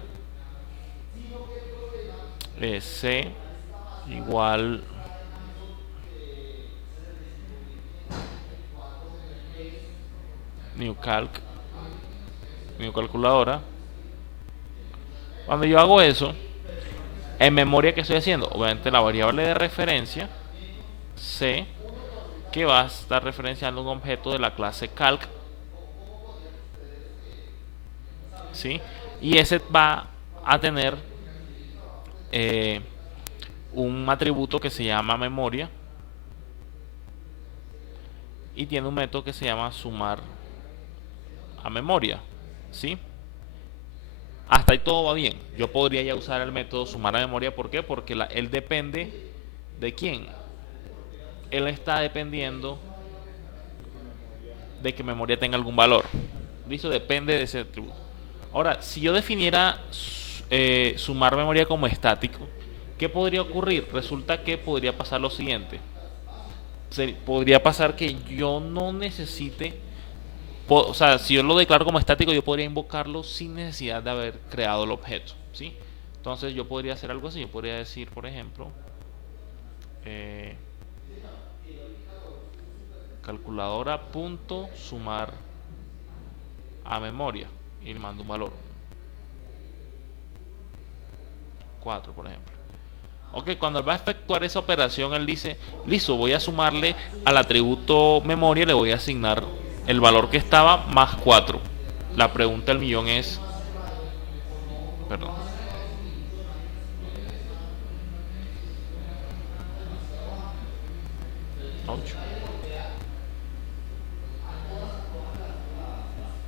C igual new calculadora. Cuando yo hago eso, en memoria, ¿qué estoy haciendo? Obviamente la variable de referencia C, que va a estar referenciando un objeto de la clase calc, ¿sí? Y ese va a tener un atributo que se llama memoria y tiene un método que se llama sumar a memoria, ¿sí? Hasta ahí todo va bien. Yo podría ya usar el método sumar a memoria. ¿Por qué? Porque él depende de quién. Él está dependiendo de que memoria tenga algún valor. ¿Listo? Depende de ese atributo. Ahora, si yo definiera sumar memoria como estático, ¿qué podría ocurrir? Resulta que podría pasar lo siguiente. Podría pasar que yo no necesite, o sea, si yo lo declaro como estático, yo podría invocarlo sin necesidad de haber creado el objeto, ¿sí? Entonces yo podría hacer algo así. Yo podría decir, por ejemplo, calculadora.sumar a memoria y le mando un valor 4, por ejemplo. Ok, cuando él va a efectuar esa operación, él dice, listo, voy a sumarle al atributo memoria, le voy a asignar el valor que estaba más 4. La pregunta del millón es, perdón,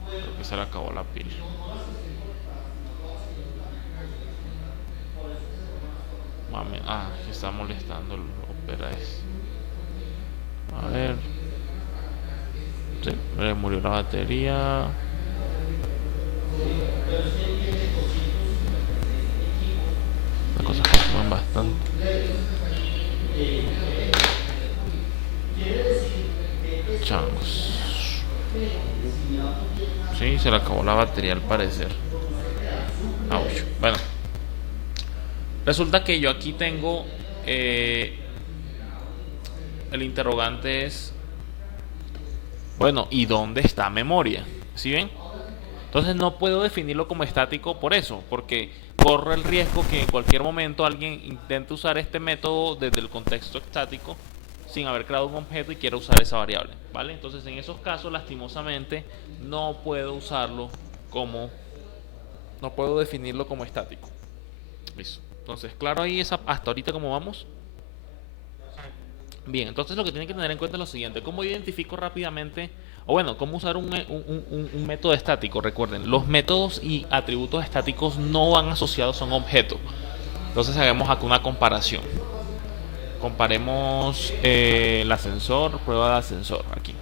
creo que se le acabó la pila. Mami, que está molestando el Opera S. A ver. Sí, me murió la batería. Las cosas consumen bastante. Changos. Sí, se le acabó la batería al parecer. Ouch. Bueno. Resulta que yo aquí tengo el interrogante es, bueno, ¿y dónde está memoria? ¿Sí ven? Entonces no puedo definirlo como estático por eso, porque corre el riesgo que en cualquier momento alguien intente usar este método desde el contexto estático sin haber creado un objeto y quiera usar esa variable, ¿vale? Entonces en esos casos, lastimosamente, no puedo usarlo como, no puedo definirlo como estático. Listo. Entonces, claro ahí hasta ahorita cómo vamos. Bien, entonces lo que tienen que tener en cuenta es lo siguiente. ¿Cómo identifico rápidamente? O bueno, ¿cómo usar un método estático? Recuerden, los métodos y atributos estáticos no van asociados a un objeto. Entonces hagamos aquí una comparación. Comparemos el ascensor, prueba de ascensor aquí.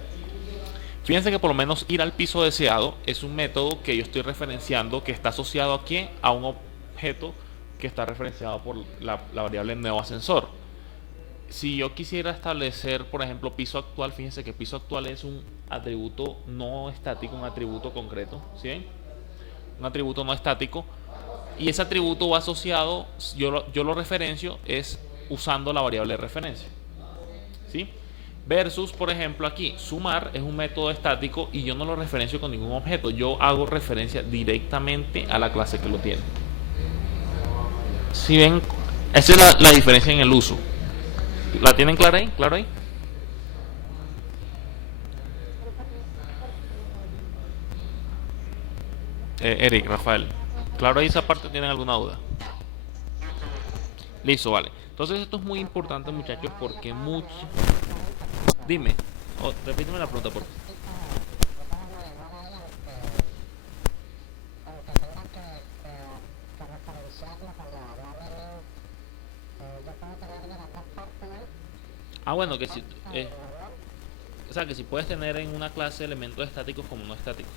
Fíjense que por lo menos ir al piso deseado es un método que yo estoy referenciando que está asociado aquí a un objeto que está referenciado por la variable nuevo ascensor. Si yo quisiera establecer, por ejemplo, piso actual, fíjense que piso actual es un atributo no estático, un atributo concreto, ¿sí? Un atributo no estático. Y ese atributo va asociado, yo lo referencio, es usando la variable de referencia, ¿sí? Versus, por ejemplo, aquí, sumar es un método estático y yo no lo referencio con ningún objeto. Yo hago referencia directamente a la clase que lo tiene. Si ven, esa es la diferencia en el uso. ¿La tienen clara ahí? ¿Claro ahí? Eric, Rafael, ¿claro ahí esa parte? ¿Tienen alguna duda? Listo, vale. Entonces esto es muy importante, muchachos, porque Dime, repíteme la pregunta, por favor. Bueno, que si o sea, que si puedes tener en una clase elementos estáticos como no estáticos.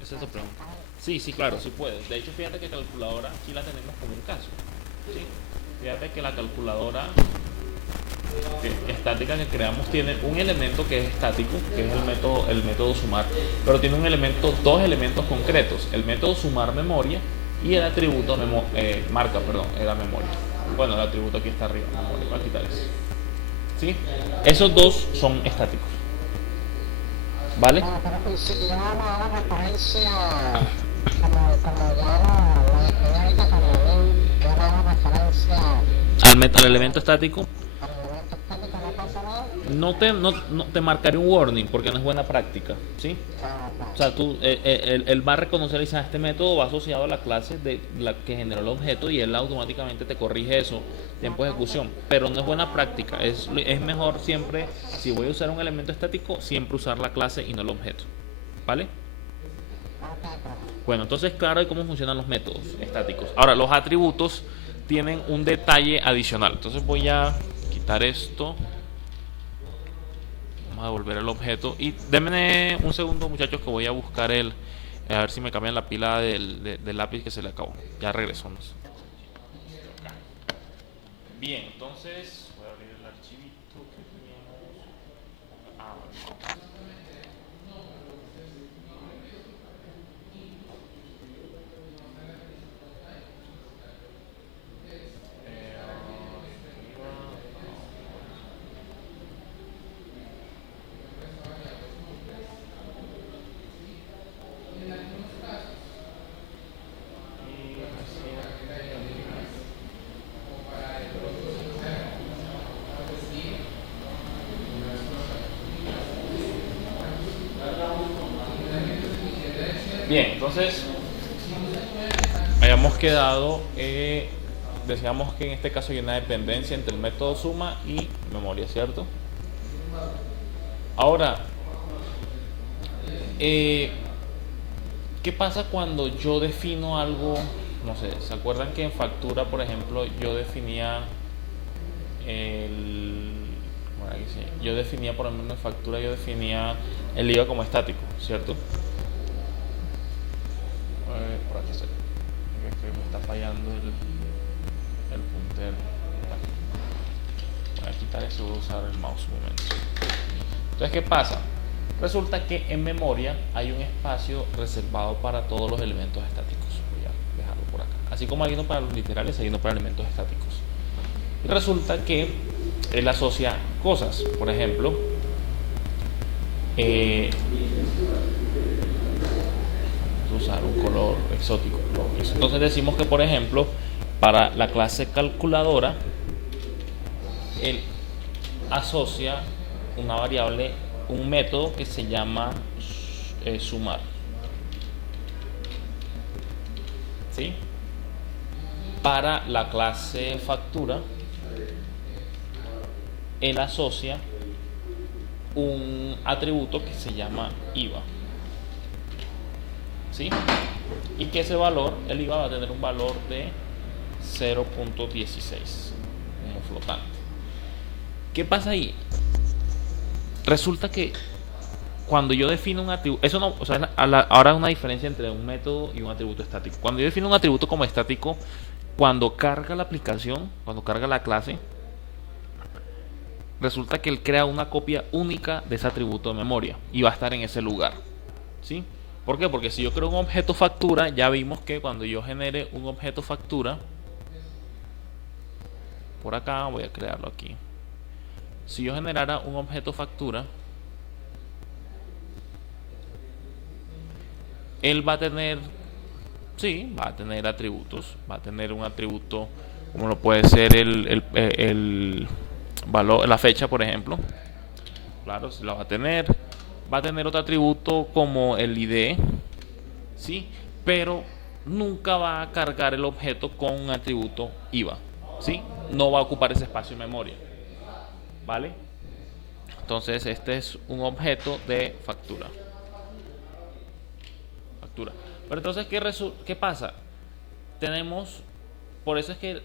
Esa es tu pregunta. Sí, sí, claro, sí puedes. De hecho, fíjate que calculadora aquí la tenemos como un caso. ¿Sí? Fíjate que la calculadora estática que creamos tiene un elemento que es estático, que es el método sumar, pero tiene dos elementos concretos, el método sumar memoria y el atributo marca, perdón, era memoria. Bueno, el atributo aquí está arriba, memoria, voy a quitar eso. ¿Sí? Esos dos son estáticos. ¿Vale? Pero si yo hago referencia, como ya lo definí ahorita como yo hago referencia Al elemento estático. al elemento estático, no pasa nada. No te marcaré un warning porque no es buena práctica, ¿sí? O sea, él va a reconocer y dice, este método va asociado a la clase de la que generó el objeto y él automáticamente te corrige eso, tiempo de ejecución, pero no es buena práctica. Es mejor siempre, si voy a usar un elemento estático, siempre usar la clase y no el objeto, ¿vale? Bueno, entonces claro, cómo funcionan los métodos estáticos. Ahora, los atributos tienen un detalle adicional. Entonces voy a quitar esto. Vamos a devolver el objeto. Y denme un segundo, muchachos, que voy a buscar a ver si me cambian la pila del lápiz que se le acabó. Ya regresamos. Bien, entonces voy a abrir el archivito que teníamos. Bueno. Bien, entonces habíamos quedado, decíamos que en este caso hay una dependencia entre el método suma y memoria, ¿cierto? Ahora, ¿qué pasa cuando yo defino algo? No sé, ¿se acuerdan que en factura, por ejemplo, yo definía por ejemplo, en factura yo definía el IVA como estático, ¿cierto? Por aquí estoy. Me está fallando el puntero. Voy a quitar eso y voy a usar el mouse un momento. Entonces, ¿qué pasa? Resulta que en memoria hay un espacio reservado para todos los elementos estáticos. Voy a dejarlo por acá. Así como hay uno para los literales, hay uno para elementos estáticos. Y resulta que él asocia cosas. Por ejemplo, usar un color exótico. Entonces decimos que, por ejemplo, para la clase calculadora, él asocia una variable, un método que se llama sumar. ¿Sí? Para la clase factura, él asocia un atributo que se llama IVA. ¿Sí? Y que ese valor, el IVA va a tener un valor de 0.16 como flotante. ¿Qué pasa ahí? Resulta que cuando yo defino un atributo, eso no, o sea, ahora hay una diferencia entre un método y un atributo estático. Cuando yo defino un atributo como estático, cuando carga la aplicación, cuando carga la clase, resulta que él crea una copia única de ese atributo de memoria y va a estar en ese lugar. ¿Sí? ¿Por qué? Porque si yo creo un objeto factura, ya vimos que cuando yo genere un objeto factura, por acá voy a crearlo aquí. Si yo generara un objeto factura, él va a tener, sí, va a tener atributos, va a tener un atributo como lo puede ser el valor, la fecha, por ejemplo. Claro, si la va a tener otro atributo como el ID, ¿sí? Pero nunca va a cargar el objeto con un atributo IVA, ¿sí? No va a ocupar ese espacio en memoria, ¿vale? Entonces este es un objeto de factura. Pero entonces, ¿qué pasa? Tenemos, por eso es que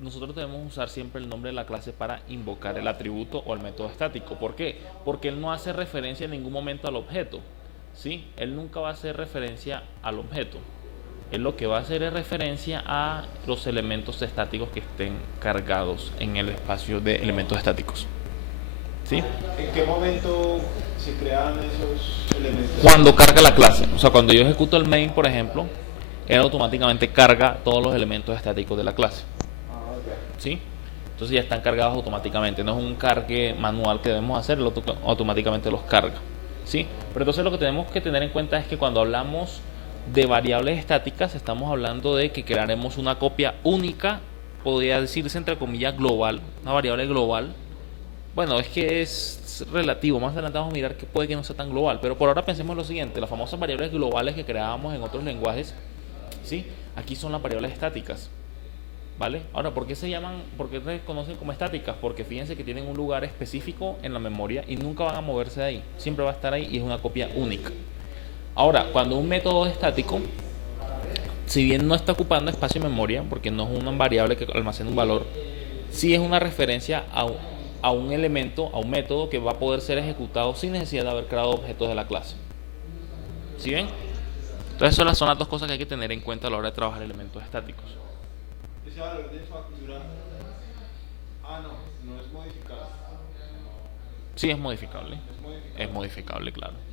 nosotros debemos usar siempre el nombre de la clase para invocar el atributo o el método estático. ¿Por qué? Porque él no hace referencia en ningún momento al objeto, ¿sí? Él nunca va a hacer referencia al objeto. Él lo que va a hacer es referencia a los elementos estáticos que estén cargados en el espacio de elementos estáticos, ¿sí? ¿En qué momento se crean esos elementos? Cuando carga la clase, o sea, cuando yo ejecuto el main, por ejemplo, él automáticamente carga todos los elementos estáticos de la clase, ¿sí? Entonces ya están cargados automáticamente, no es un cargue manual que debemos hacer, él automáticamente los carga, ¿sí? Pero entonces lo que tenemos que tener en cuenta es que cuando hablamos de variables estáticas estamos hablando de que crearemos una copia única, podría decirse entre comillas global, una variable global. Bueno, es que es relativo, más adelante vamos a mirar que puede que no sea tan global, pero por ahora pensemos en lo siguiente: las famosas variables globales que creábamos en otros lenguajes, ¿sí? Aquí son las variables estáticas, ¿vale? Ahora, ¿por qué se conocen como estáticas? Porque fíjense que tienen un lugar específico en la memoria y nunca van a moverse de ahí, siempre va a estar ahí y es una copia única. Ahora, cuando un método es estático, si bien no está ocupando espacio en memoria, porque no es una variable que almacena un valor, sí es una referencia a un elemento, a un método que va a poder ser ejecutado sin necesidad de haber creado objetos de la clase. ¿Sí ven? Entonces esas son las dos cosas que hay que tener en cuenta a la hora de trabajar elementos estáticos. Ese valor de factura, no es modificable. Sí, es modificable. Es modificable, claro.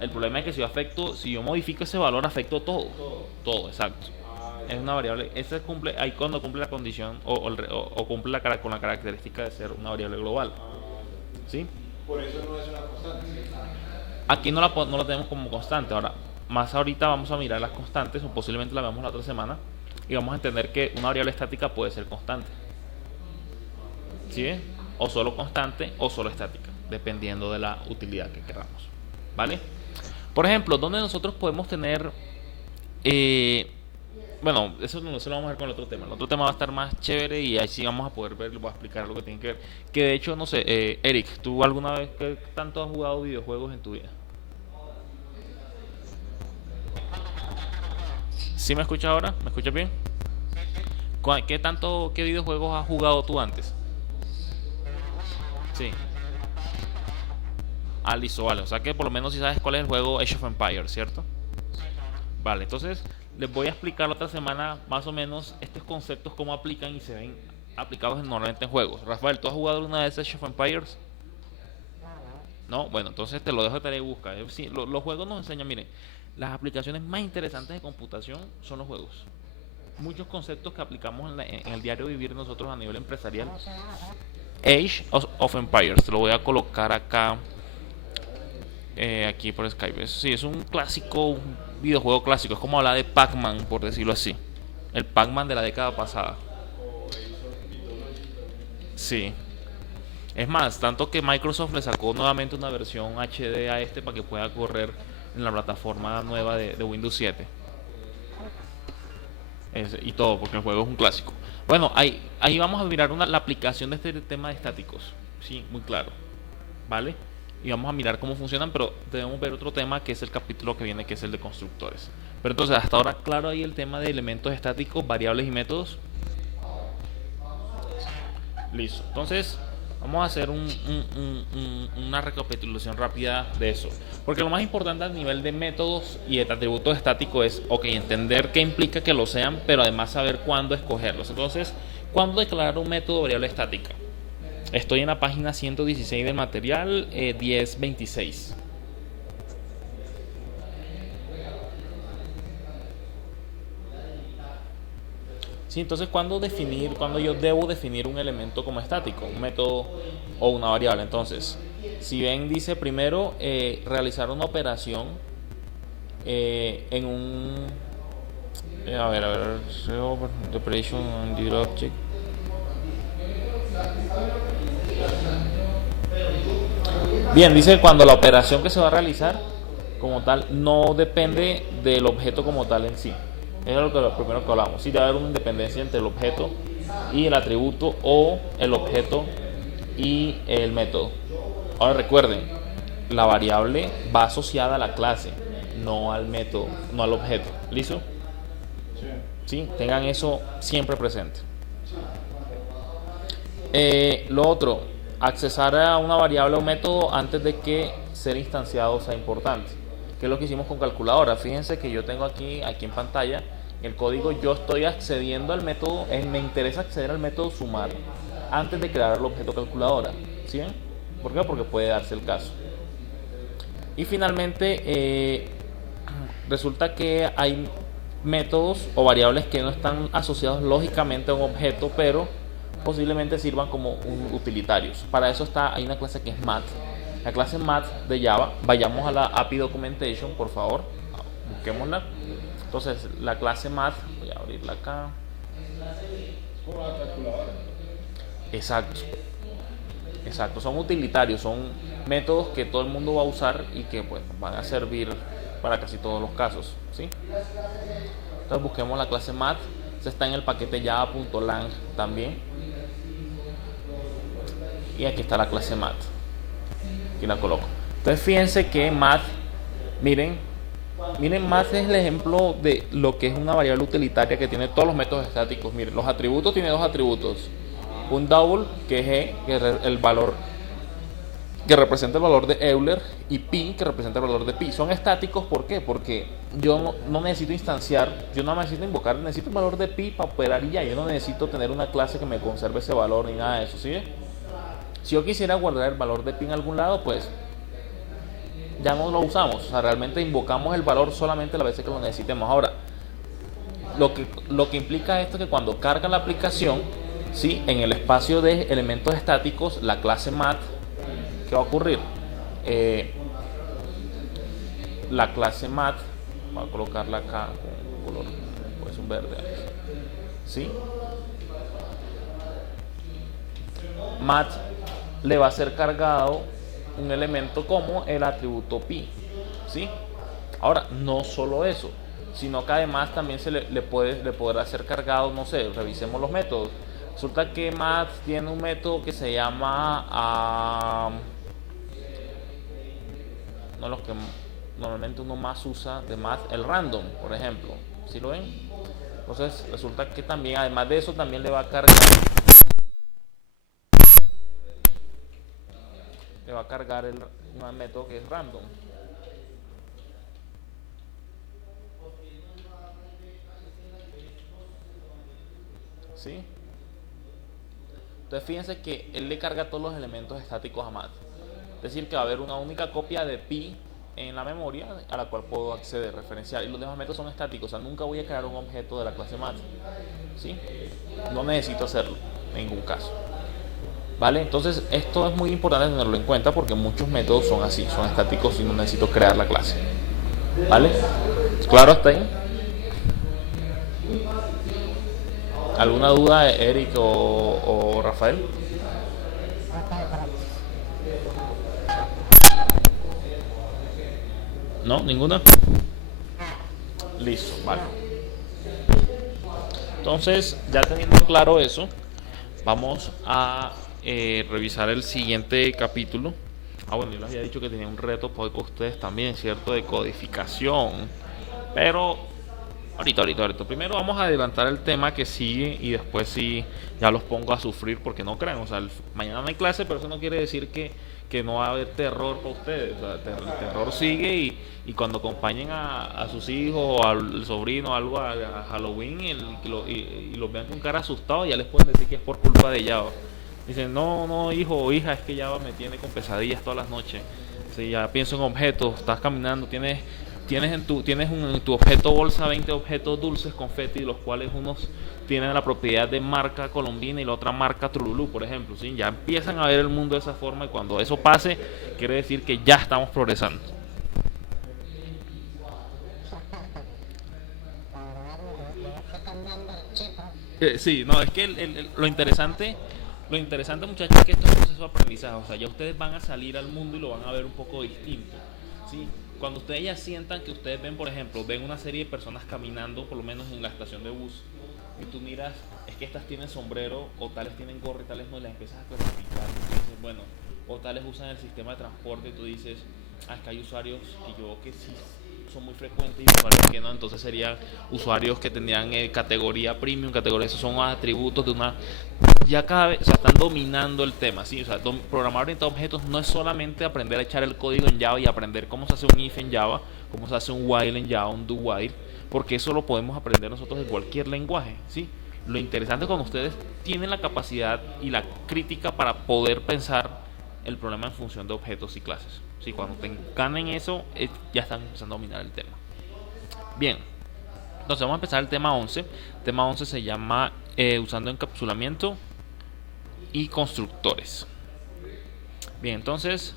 El problema es que si yo modifico ese valor, afecto todo, exacto. Es una variable, esa cumple, ahí cuando cumple la condición o cumple con la característica de ser una variable global, ¿sí? Por eso no es una constante. Aquí no la tenemos como constante. Ahora, más ahorita vamos a mirar las constantes, o posiblemente la veamos la otra semana, y vamos a entender que una variable estática puede ser constante, ¿sí? O solo constante o solo estática, dependiendo de la utilidad que queramos, ¿vale? Por ejemplo, donde nosotros podemos tener bueno, eso no se lo vamos a ver con el otro tema. El otro tema va a estar más chévere y ahí sí vamos a poder ver, voy a explicar lo que tiene que ver. Que de hecho, no sé, Eric, ¿tú alguna vez qué tanto has jugado videojuegos en tu vida? ¿Sí me escuchas ahora? ¿Me escuchas bien? ¿Qué videojuegos has jugado tú antes? Sí. Ah, listo, vale. O sea que por lo menos si sabes cuál es el juego Age of Empires, ¿cierto? Vale, entonces les voy a explicar la otra semana más o menos estos conceptos, cómo aplican y se ven aplicados normalmente en juegos. Rafael, ¿tú has jugado alguna vez Age of Empires? No, bueno, entonces te lo dejo de tarea y busca. Sí, los juegos nos enseñan, miren, las aplicaciones más interesantes de computación son los juegos. Muchos conceptos que aplicamos en el diario vivir nosotros a nivel empresarial. Age of Empires, te lo voy a colocar acá, aquí por Skype. Sí, es un clásico, un videojuego clásico. Es como hablar de Pac-Man, por decirlo así. El Pac-Man de la década pasada. Sí. Es más, tanto que Microsoft le sacó nuevamente una versión HD a para que pueda correr en la plataforma nueva de Windows 7. Y todo, porque el juego es un clásico. Bueno, ahí vamos a mirar la aplicación de este tema de estáticos. Sí, muy claro. ¿Vale? Y vamos a mirar cómo funcionan, pero debemos ver otro tema que es el capítulo que viene, que es el de constructores. Pero entonces, hasta ahora, claro ahí el tema de elementos estáticos, variables y métodos. Listo. Entonces, vamos a hacer una recapitulación rápida de eso. Porque lo más importante a nivel de métodos y de atributos estáticos es, entender qué implica que lo sean, pero además saber cuándo escogerlos. Entonces, ¿cuándo declarar un método variable estática? Estoy en la página 116 del material, 1026. Sí, entonces, ¿cuándo yo debo definir un elemento como estático, un método o una variable? Entonces, si ven, dice primero realizar una operación en un operation on the object. Bien, dice cuando la operación que se va a realizar como tal no depende del objeto como tal en sí. Eso es lo primero que hablamos. Sí, debe haber una independencia entre el objeto y el atributo, o el objeto y el método. Ahora recuerden, la variable va asociada a la clase, no al método, no al objeto. ¿Listo? Sí. Tengan eso siempre presente. Lo otro, accesar a una variable o método antes de que ser instanciado sea importante, que es lo que hicimos con calculadora. Fíjense que yo tengo aquí en pantalla el código. Yo estoy accediendo al método, me interesa acceder al método sumar antes de crear el objeto calculadora. ¿Sí ven? ¿Por qué? Porque puede darse el caso. Y finalmente resulta que hay métodos o variables que no están asociados lógicamente a un objeto, pero posiblemente sirvan como utilitarios. Para eso hay una clase que es math. La clase math de Java, vayamos a la API documentation, por favor, busquémosla. Entonces, la clase math, voy a abrirla acá. Como la calculadora. Exacto, son utilitarios, son métodos que todo el mundo va a usar y que pues van a servir para casi todos los casos, ¿sí? Entonces busquemos la clase math. Se está en el paquete java.lang también. Y aquí está la clase math. Aquí la coloco. Entonces fíjense que math, miren, math es el ejemplo de lo que es una variable utilitaria que tiene todos los métodos estáticos. Miren, los atributos, tiene dos atributos. Un double, que es E, que es el valor que representa el valor de Euler, y pi, que representa el valor de pi. Son estáticos, ¿por qué? Porque yo no necesito instanciar, yo no necesito invocar, necesito el valor de pi para operar y ya. Yo no necesito tener una clase que me conserve ese valor ni nada de eso, ¿sí? Si yo quisiera guardar el valor de pi en algún lado, pues ya no lo usamos. O sea, realmente invocamos el valor solamente las veces que lo necesitemos. Ahora, lo que implica esto es que cuando carga la aplicación, ¿sí? En el espacio de elementos estáticos, la clase math, ¿qué va a ocurrir? La clase math, voy a colocarla acá con un color, pues un verde, ¿sí? Math le va a ser cargado un elemento como el atributo pi, ¿sí? Ahora, no solo eso, sino que además también le podrá ser cargado, no sé, revisemos los métodos. Resulta que math tiene un método que se llama no los que normalmente uno más usa de math, el random, por ejemplo. ¿Sí lo ven? Entonces resulta que también, además de eso, también le va a cargar un método que es random. ¿Sí? Entonces fíjense que él le carga todos los elementos estáticos a math. Es decir, que va a haber una única copia de pi en la memoria a la cual puedo acceder, referenciar, y los demás métodos son estáticos. O sea, nunca voy a crear un objeto de la clase math, ¿sí? No necesito hacerlo en ningún caso, ¿vale? Entonces esto es muy importante tenerlo en cuenta porque muchos métodos son así, son estáticos y no necesito crear la clase, ¿vale? ¿Claro hasta ahí? ¿Alguna duda, Eric o Rafael? ¿No? ¿Ninguna? Listo, vale. Entonces, ya teniendo claro eso, vamos a revisar el siguiente capítulo. Bueno, yo les había dicho que tenía un reto con ustedes también, ¿cierto? De codificación. Pero ahorita. Primero vamos a adelantar el tema que sigue y después sí ya los pongo a sufrir porque no crean. O sea, mañana no hay clase, pero eso no quiere decir que no va a haber terror para ustedes. O sea, el terror sigue y cuando acompañen a sus hijos o al sobrino o algo a Halloween y los vean con cara asustados, ya les pueden decir que es por culpa de Java. Dicen, no, hijo o hija, es que Java me tiene con pesadillas todas las noches. Si ya pienso en objetos, estás caminando, tienes en tu objeto bolsa 20 objetos dulces confeti, los cuales unos tienen la propiedad de marca colombina y la otra marca Trululú, por ejemplo, ¿sí? Ya empiezan a ver el mundo de esa forma y cuando eso pase, quiere decir que ya estamos progresando. Sí, no, es que lo interesante, muchachos, es que esto es un proceso de aprendizaje. O sea, ya ustedes van a salir al mundo y lo van a ver un poco distinto, ¿sí? Cuando ustedes ya sientan que ustedes ven, por ejemplo, ven una serie de personas caminando, por lo menos en la estación de bus, y tú miras, es que estas tienen sombrero, o tales tienen gorro y tales no, y las empiezas a clasificar. Y tú dices, bueno, o tales usan el sistema de transporte, y tú dices, Acá hay usuarios que yo que sí son muy frecuentes y usuarios que no, entonces serían usuarios que tendrían categoría premium, categoría, esos son atributos de una, ya cada vez, o sea, están dominando el tema, ¿sí? O sea, programar orientado a objetos no es solamente aprender a echar el código en Java y aprender cómo se hace un if en Java, cómo se hace un while en Java, un do while, porque eso lo podemos aprender nosotros de cualquier lenguaje, ¿sí? Lo interesante es cuando ustedes tienen la capacidad y la crítica para poder pensar el problema en función de objetos y clases. Sí, cuando ganen eso, ya están empezando a dominar el tema. Bien, entonces vamos a empezar el tema 11. El tema 11 se llama usando encapsulamiento y constructores. Bien, entonces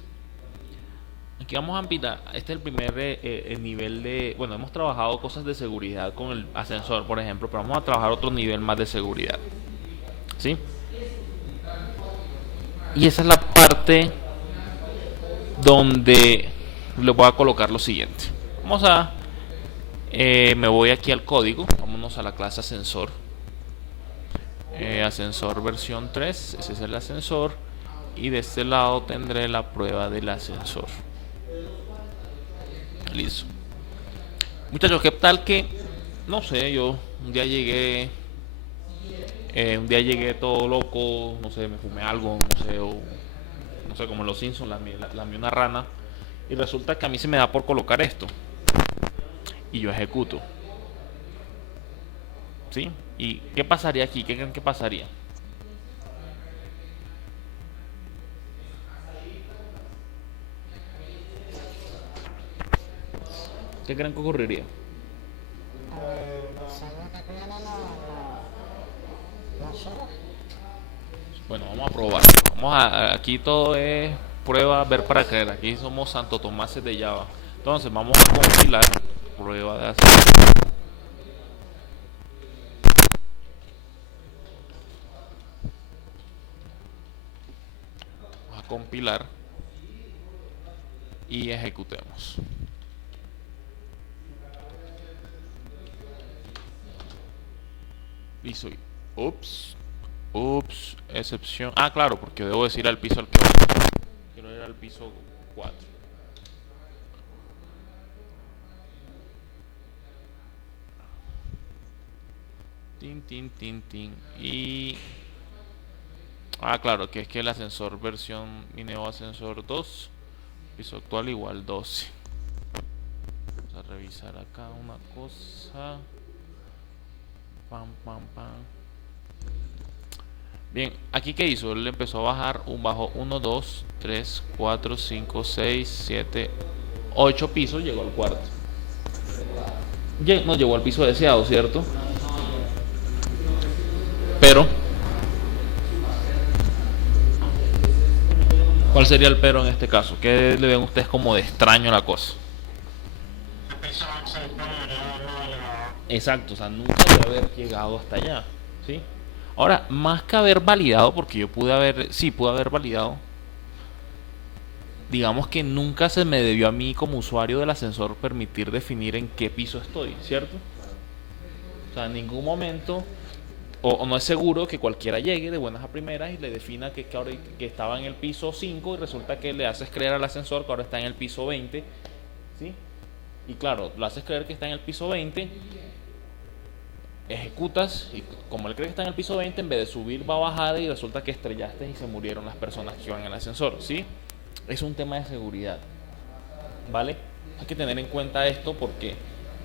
aquí vamos a ampliar. Este es el primer nivel de... Bueno, hemos trabajado cosas de seguridad con el ascensor, por ejemplo, pero vamos a trabajar otro nivel más de seguridad, ¿sí? Y esa es la parte donde le voy a colocar lo siguiente. Vamos a... me voy aquí al código. Vámonos a la clase ascensor. Ascensor versión 3. Ese es el ascensor. Y de este lado tendré la prueba del ascensor. Listo. Muchachos, ¿qué tal que... No sé, yo un día llegué... un día llegué todo loco, no sé, me fumé algo, no sé, o no sé, como en los Simpsons, lamí una rana, y resulta que a mí se me da por colocar esto, y yo ejecuto, ¿sí? ¿Y qué pasaría aquí? ¿Qué creen que pasaría? ¿Qué creen que ocurriría? Bueno, vamos a probar. Aquí todo es prueba, ver para creer. Aquí somos Santo Tomases de Java. Entonces vamos a compilar prueba de hacer. Vamos a compilar y ejecutemos. Listo. Ups, excepción. Ah, claro, porque debo decir al piso al que voy. Quiero ir al piso 4. Tin. Y... Ah, claro, que es que el ascensor versión Mineo ascensor 2. Piso actual igual 12. Vamos a revisar acá una cosa. Pam. Bien, aquí que hizo, él empezó a bajar, bajó 1, 2, 3, 4, 5, 6, 7, 8 pisos, llegó al cuarto. No llegó al piso deseado, ¿cierto? Pero, ¿cuál sería el pero en este caso? ¿Qué le ven ustedes como de extraño a la cosa? Exacto, o sea, nunca debe haber llegado hasta allá, ¿sí? Ahora, más que haber validado, porque yo pude haber validado, digamos que nunca se me debió a mí como usuario del ascensor permitir definir en qué piso estoy, ¿cierto? O sea, en ningún momento, o no es seguro que cualquiera llegue de buenas a primeras y le defina que estaba en el piso 5 y resulta que le haces creer al ascensor que ahora está en el piso 20, ¿sí? Y claro, lo haces creer que está en el piso 20, ejecutas y como él cree que está en el piso 20, en vez de subir va a bajar y resulta que estrellaste y se murieron las personas que iban en el ascensor, ¿sí? Es un tema de seguridad, ¿vale? Hay que tener en cuenta esto porque,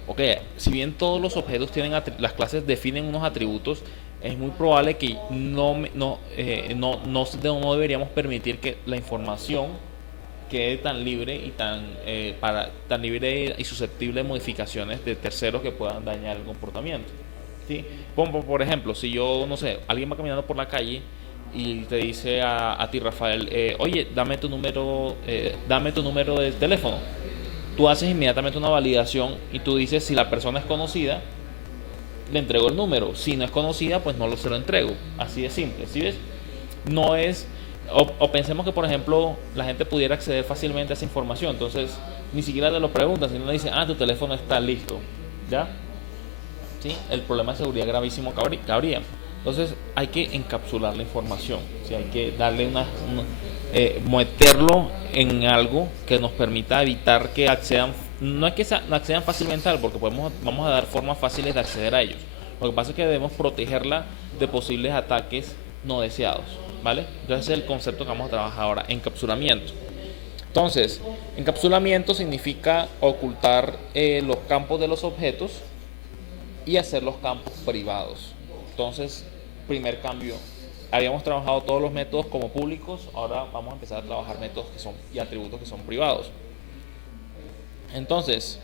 ok, si bien todos los objetos tienen las clases definen unos atributos, es muy probable que no deberíamos permitir que la información quede tan libre y tan libre y susceptible de modificaciones de terceros que puedan dañar el comportamiento, ¿sí? Por ejemplo, si yo, no sé, alguien va caminando por la calle y te dice a ti, Rafael, oye, dame tu número de teléfono. Tú haces inmediatamente una validación y tú dices si la persona es conocida, le entrego el número. Si no es conocida, pues no se lo entrego. Así de simple, ¿sí ves? No es... O pensemos que, por ejemplo, la gente pudiera acceder fácilmente a esa información. Entonces, ni siquiera te lo preguntan, sino le dicen, tu teléfono está listo. ¿Ya? ¿Sí? El problema de seguridad gravísimo cabría. Entonces, hay que encapsular la información. ¿Sí? Hay que darle meterlo en algo que nos permita evitar que accedan, no es que accedan fácilmente a él, porque vamos a dar formas fáciles de acceder a ellos. Lo que pasa es que debemos protegerla de posibles ataques no deseados, ¿vale? Entonces ese es el concepto que vamos a trabajar ahora, encapsulamiento. Entonces, encapsulamiento significa ocultar los campos de los objetos y hacer los campos privados. Entonces, primer cambio, habíamos trabajado todos los métodos como públicos, ahora vamos a empezar a trabajar métodos que son y atributos que son privados. Entonces,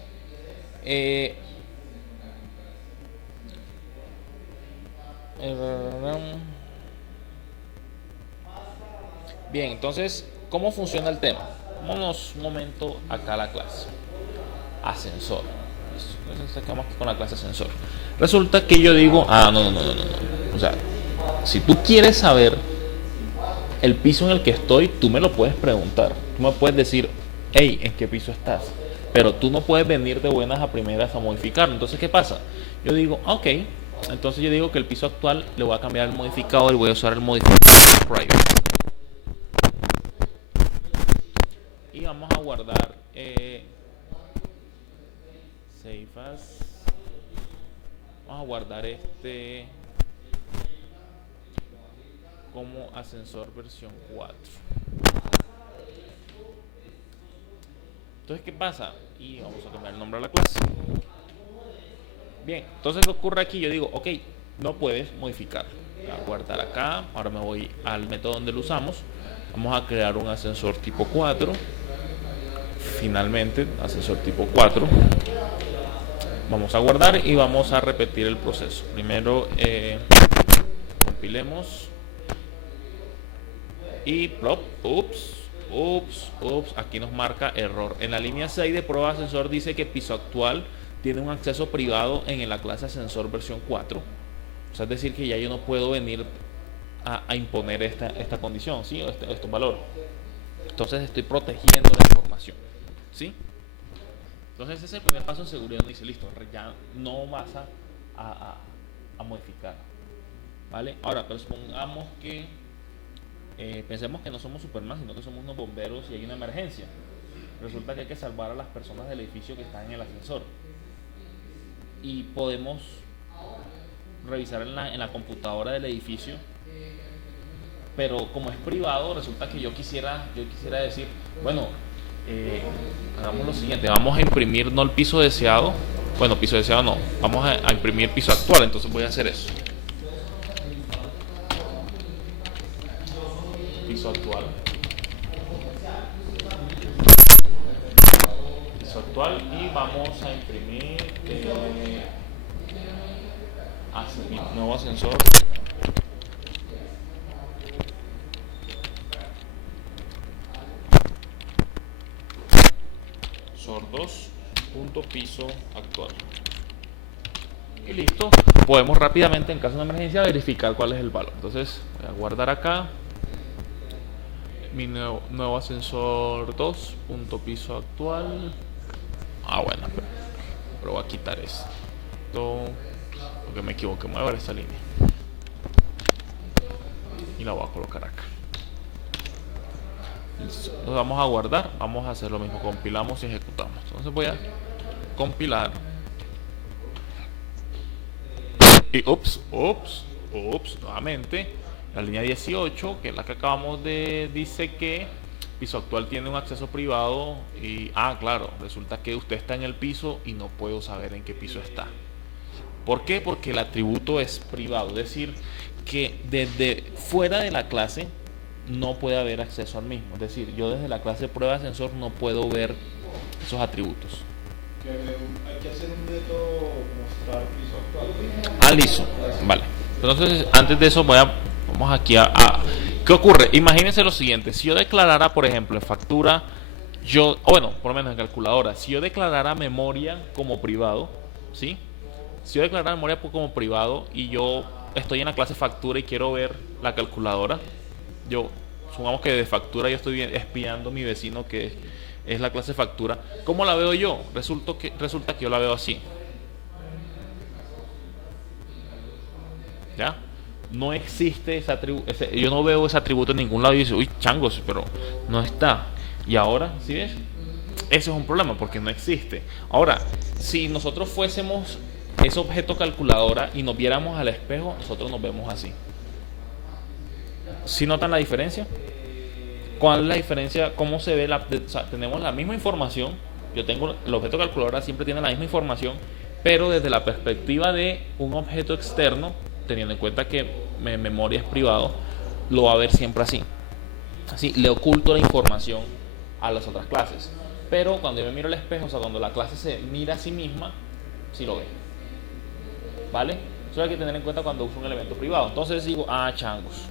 bien, entonces, ¿cómo funciona el tema? Vámonos un momento acá a la clase. Ascensor. Entonces sacamos aquí con la clase ascensor. Resulta que yo digo, no. O sea, si tú quieres saber el piso en el que estoy, tú me lo puedes preguntar. Tú me puedes decir, hey, ¿en qué piso estás? Pero tú no puedes venir de buenas a primeras a modificarlo. Entonces, ¿qué pasa? Yo digo, ok. Entonces yo digo que el piso actual le voy a cambiar el modificador y voy a usar el modificador private. Y vamos a guardar save as. Vamos a guardar este como ascensor versión 4. Entonces, ¿qué pasa? Y vamos a cambiar el nombre a la clase. Bien, entonces, ¿qué ocurre aquí? Yo digo, ok, no puedes modificar. Voy a guardar acá. Ahora me voy al método donde lo usamos. Vamos a crear un ascensor tipo 4. Finalmente, ascensor tipo 4. Vamos a guardar y vamos a repetir el proceso. Primero, compilemos. Y plop, ups, aquí nos marca error. En la línea 6 de prueba de ascensor dice que piso actual tiene un acceso privado en la clase ascensor versión 4. O sea, es decir que ya yo no puedo venir a imponer esta condición, ¿sí? Este valor. Entonces estoy protegiendo la información, ¿sí? Entonces ese es el primer paso en seguridad. Donde dice, listo, ya no vas a modificar, ¿vale? Ahora, pero supongamos que pensemos que no somos Superman, sino que somos unos bomberos y hay una emergencia. Resulta que hay que salvar a las personas del edificio que están en el ascensor. Y podemos revisar en la computadora del edificio, pero como es privado, resulta que yo quisiera decir, bueno, hagamos lo siguiente, vamos a imprimir no el piso deseado, bueno, piso deseado no, vamos a imprimir piso actual. Entonces voy a hacer eso, piso actual, y vamos a imprimir nuevo ascensor sordos punto piso actual y listo. Podemos rápidamente, en caso de una emergencia, verificar cuál es el valor. Entonces voy a guardar acá mi nuevo ascensor 2 punto piso actual. Bueno, pero voy a quitar esto porque me equivoqué. Voy a ver esta línea y la voy a colocar acá. Nos vamos a guardar, vamos a hacer lo mismo, compilamos y ejecutamos. Entonces voy a compilar y nuevamente la línea 18, que es la que acabamos de, dice que piso actual tiene un acceso privado y claro, resulta que usted está en el piso y no puedo saber en qué piso está. ¿Por qué? Porque el atributo es privado, es decir, que desde fuera de la clase no puede haber acceso al mismo. Es decir, yo desde la clase prueba de ascensor no puedo ver esos atributos. Hay que hacer un método mostrar piso actual. Listo, vale. Entonces, antes de eso vamos aquí ¿qué ocurre? Imagínense lo siguiente. Si yo declarara, por ejemplo, en factura, por lo menos en calculadora, si yo declarara memoria como privado, ¿sí? Si yo declarara memoria como privado y yo estoy en la clase factura y quiero ver la calculadora, supongamos que de factura yo estoy espiando a mi vecino que es la clase factura. ¿Cómo la veo yo? Resulta que yo la veo así. ¿Ya? no existe yo no veo ese atributo en ningún lado y dice, uy, changos, pero no está. Y ahora, ¿sí ves? Ese es un problema porque no existe. Ahora, si nosotros fuésemos ese objeto calculadora y nos viéramos al espejo, nosotros nos vemos así. ¿Sí notan la diferencia? ¿Cuál es la diferencia? ¿Cómo se ve? O sea, tenemos la misma información. Yo tengo el objeto calculadora, siempre tiene la misma información, pero desde la perspectiva de un objeto externo, teniendo en cuenta que mi memoria es privado, lo va a ver siempre así. Así le oculto la información a las otras clases. Pero cuando yo me miro al espejo, o sea, cuando la clase se mira a sí misma, sí lo ve. ¿Vale? Eso hay que tener en cuenta cuando uso un elemento privado. Entonces digo, changos.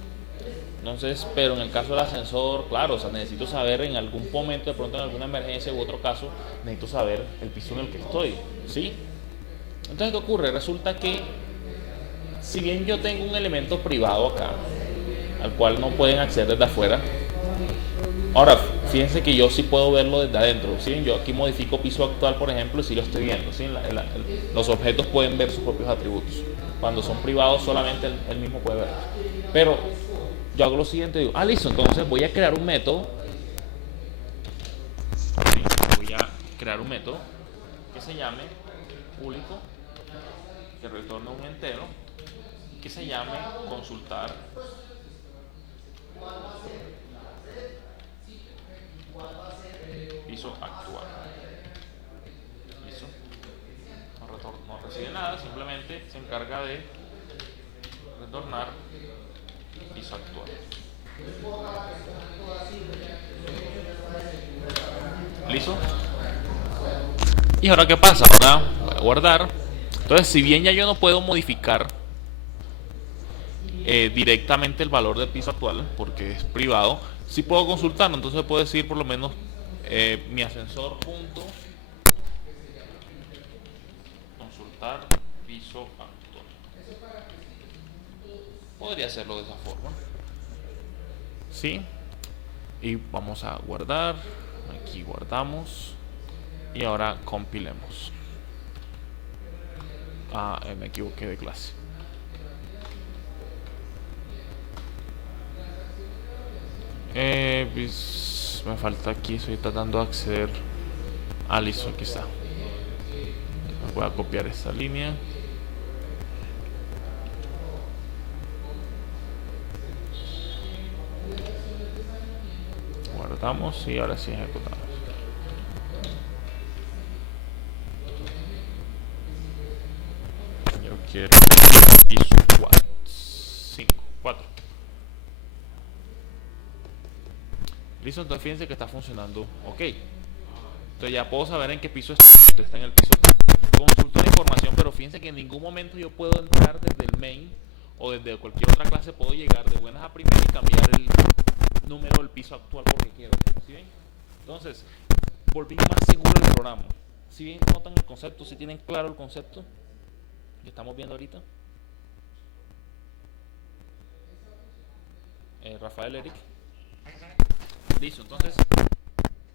Entonces, pero en el caso del ascensor, claro, o sea, necesito saber en algún momento, de pronto en alguna emergencia u otro caso, necesito saber el piso en el que estoy, ¿sí? Entonces, ¿qué ocurre? Resulta que, si bien yo tengo un elemento privado acá, al cual no pueden acceder desde afuera, ahora, fíjense que yo sí puedo verlo desde adentro, ¿sí? Yo aquí modifico piso actual, por ejemplo, y sí lo estoy viendo, ¿sí? Los objetos pueden ver sus propios atributos. Cuando son privados, solamente él mismo puede verlos. Pero yo hago lo siguiente, digo, listo, entonces voy a crear un método. ¿Sí? Voy a crear un método que se llame público, que retorne un entero, que se llame consultar piso actual. ¿Listo? No recibe nada, simplemente se encarga de retornar piso actual. ¿Listo? ¿Y ahora qué pasa? Ahora voy a guardar. Entonces, si bien ya yo no puedo modificar directamente el valor del piso actual porque es privado, sí puedo consultarlo. Entonces puedo decir por lo menos mi ascensor punto consultar piso actual. Podría hacerlo de esa forma. ¿Sí? Y vamos a guardar. Aquí guardamos. Y ahora compilemos. Me equivoqué de clase. Pues, me falta aquí. Estoy tratando de acceder. Listo, aquí está. Voy a copiar esta línea. Guardamos y ahora sí ejecutamos. Yo quiero piso 4. Listo, entonces fíjense que está funcionando. Ok. Entonces ya puedo saber en qué piso está. Está en el piso. Consulto la información, pero fíjense que en ningún momento yo puedo entrar desde el main o desde cualquier otra clase. Puedo llegar de buenas a primeras y cambiar el número del piso actual porque quiero. ¿Sí ven? Entonces, volví más seguro el programa. Si bien notan el concepto, si tienen claro el concepto que estamos viendo ahorita. Rafael, Eric. Listo, entonces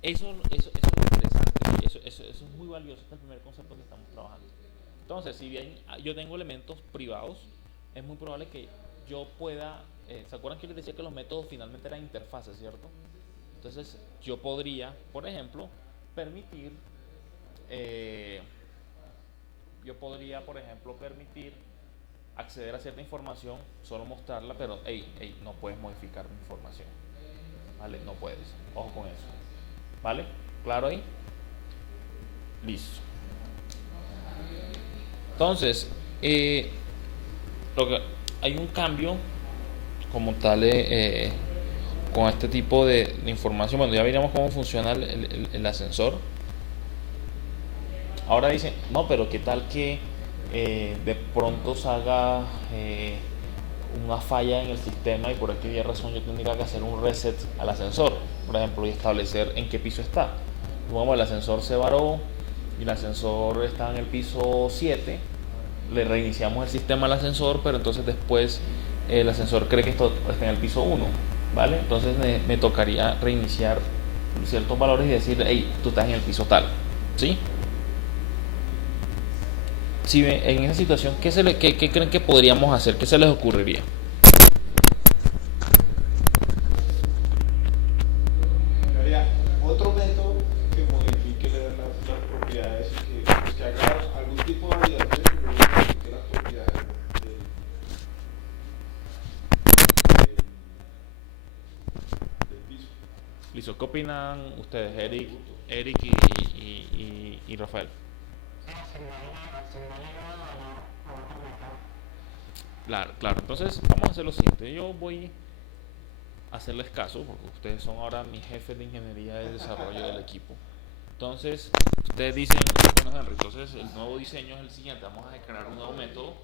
eso es interesante, eso es muy valioso. Este es el primer concepto que estamos trabajando. Entonces, si bien yo tengo elementos privados, es muy probable que yo pueda, ¿se acuerdan que les decía que los métodos finalmente eran interfaces, cierto? Entonces yo podría, por ejemplo, permitir acceder a cierta información, solo mostrarla, pero no puedes modificar mi información, ¿vale? No puedes, ojo con eso, ¿vale? ¿Claro ahí? Listo. Entonces, hay un cambio como tal con este tipo de información. Bueno, ya veremos cómo funciona el ascensor. Ahora dicen, no, pero qué tal que de pronto salga una falla en el sistema y por aquella razón yo tendría que hacer un reset al ascensor, por ejemplo, y establecer en qué piso está. Como el ascensor se varó y el ascensor está en el piso 7, le reiniciamos el sistema al ascensor, pero entonces después el ascensor cree que esto está en el piso 1, ¿vale? Entonces me tocaría reiniciar ciertos valores y decir, hey, tú estás en el piso tal, ¿sí? Si en esa situación, ¿qué creen que podríamos hacer? ¿Qué se les ocurriría? propiedades y que haga algún tipo de validación que verifique las propiedades del piso. Listo, ¿qué opinan ustedes, Eric y Rafael? Claro, claro. Entonces vamos a hacer lo siguiente. Yo voy a hacerles caso porque ustedes son ahora mis jefes de ingeniería de desarrollo del equipo. Entonces ustedes dicen, bueno Henry, entonces el nuevo diseño es el siguiente. Vamos a crear un nuevo método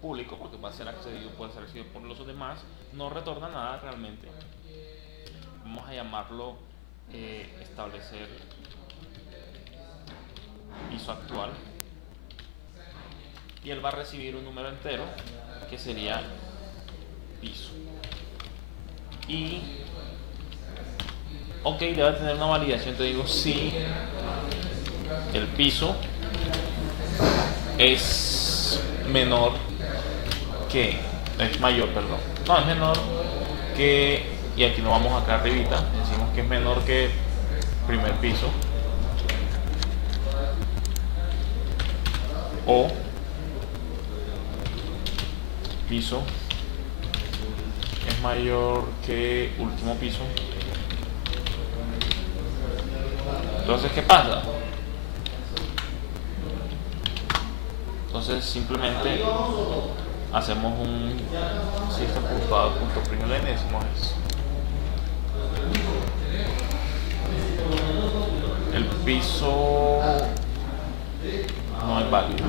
público porque va a ser accedido, puede ser accedido por los demás. No retorna nada realmente. Vamos a llamarlo establecer piso actual. Y él va a recibir un número entero que sería piso. Y ok, debe tener una validación. Te digo si el piso es menor que, es mayor, perdón, no, es menor que, y aquí nos vamos acá arribita, decimos que es menor que primer piso, o piso es mayor que último piso. Entonces, ¿qué pasa? Entonces simplemente hacemos un system.out.println y decimos eso. El piso no es válido.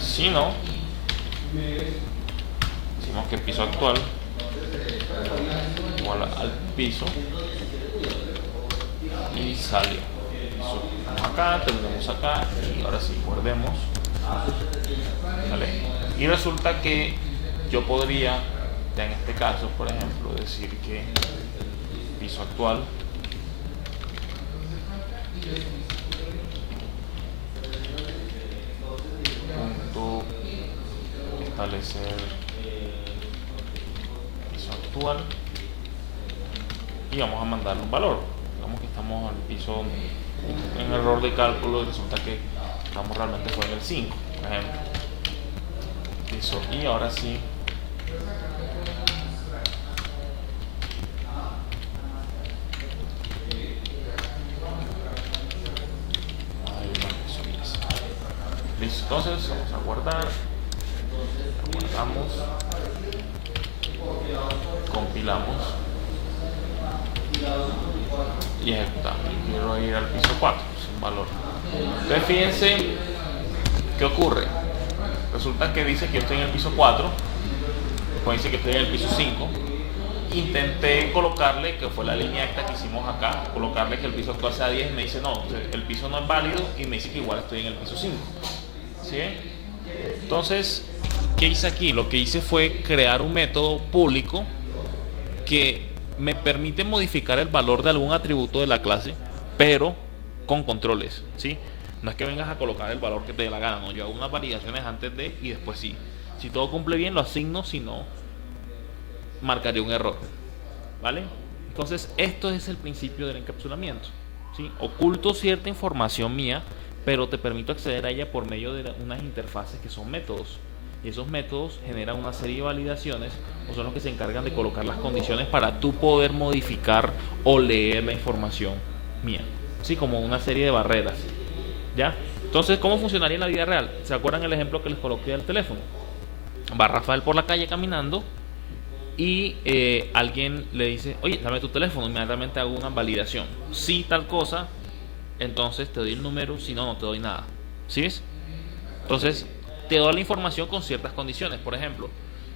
Si no, decimos que el piso actual igual al piso y salió. Vamos acá, terminamos acá y ahora sí, guardemos. ¿Vale? Y resulta que yo podría, en este caso, por ejemplo, decir que piso actual punto establecer piso actual y vamos a mandarle un valor. Digamos que estamos al piso en error de cálculo y resulta que estamos realmente fue en el 5, por ejemplo. Piso, y ahora sí listo, entonces vamos a guardar, guardamos, compilamos y ejecutamos. Quiero ir al piso 4 sin valor. Entonces fíjense qué ocurre. Resulta que dice que yo estoy en el piso 4, después dice que estoy en el piso 5. Intenté colocarle, que fue la línea esta que hicimos acá, colocarle que el piso actual sea 10 y me dice no, el piso no es válido y me dice que igual estoy en el piso 5. ¿Sí? Entonces, ¿qué hice aquí? Lo que hice fue crear un método público que me permite modificar el valor de algún atributo de la clase, pero con controles, ¿sí? No es que vengas a colocar el valor que te dé la gana, no, yo hago unas validaciones antes de y después sí. Si todo cumple bien lo asigno, si no, marcaría un error, ¿vale? Entonces, esto es el principio del encapsulamiento, ¿sí? Oculto cierta información mía, pero te permito acceder a ella por medio de unas interfaces que son métodos. Y esos métodos generan una serie de validaciones o son los que se encargan de colocar las condiciones para tú poder modificar o leer la información mía, ¿sí? Como una serie de barreras, ¿ya? Entonces, ¿cómo funcionaría en la vida real? ¿Se acuerdan el ejemplo que les coloqué al teléfono? Va Rafael por la calle caminando y alguien le dice, oye, dame tu teléfono, inmediatamente hago una validación. Si tal cosa, entonces te doy el número, si no, no te doy nada. ¿Sí ves? Entonces, te doy la información con ciertas condiciones. Por ejemplo,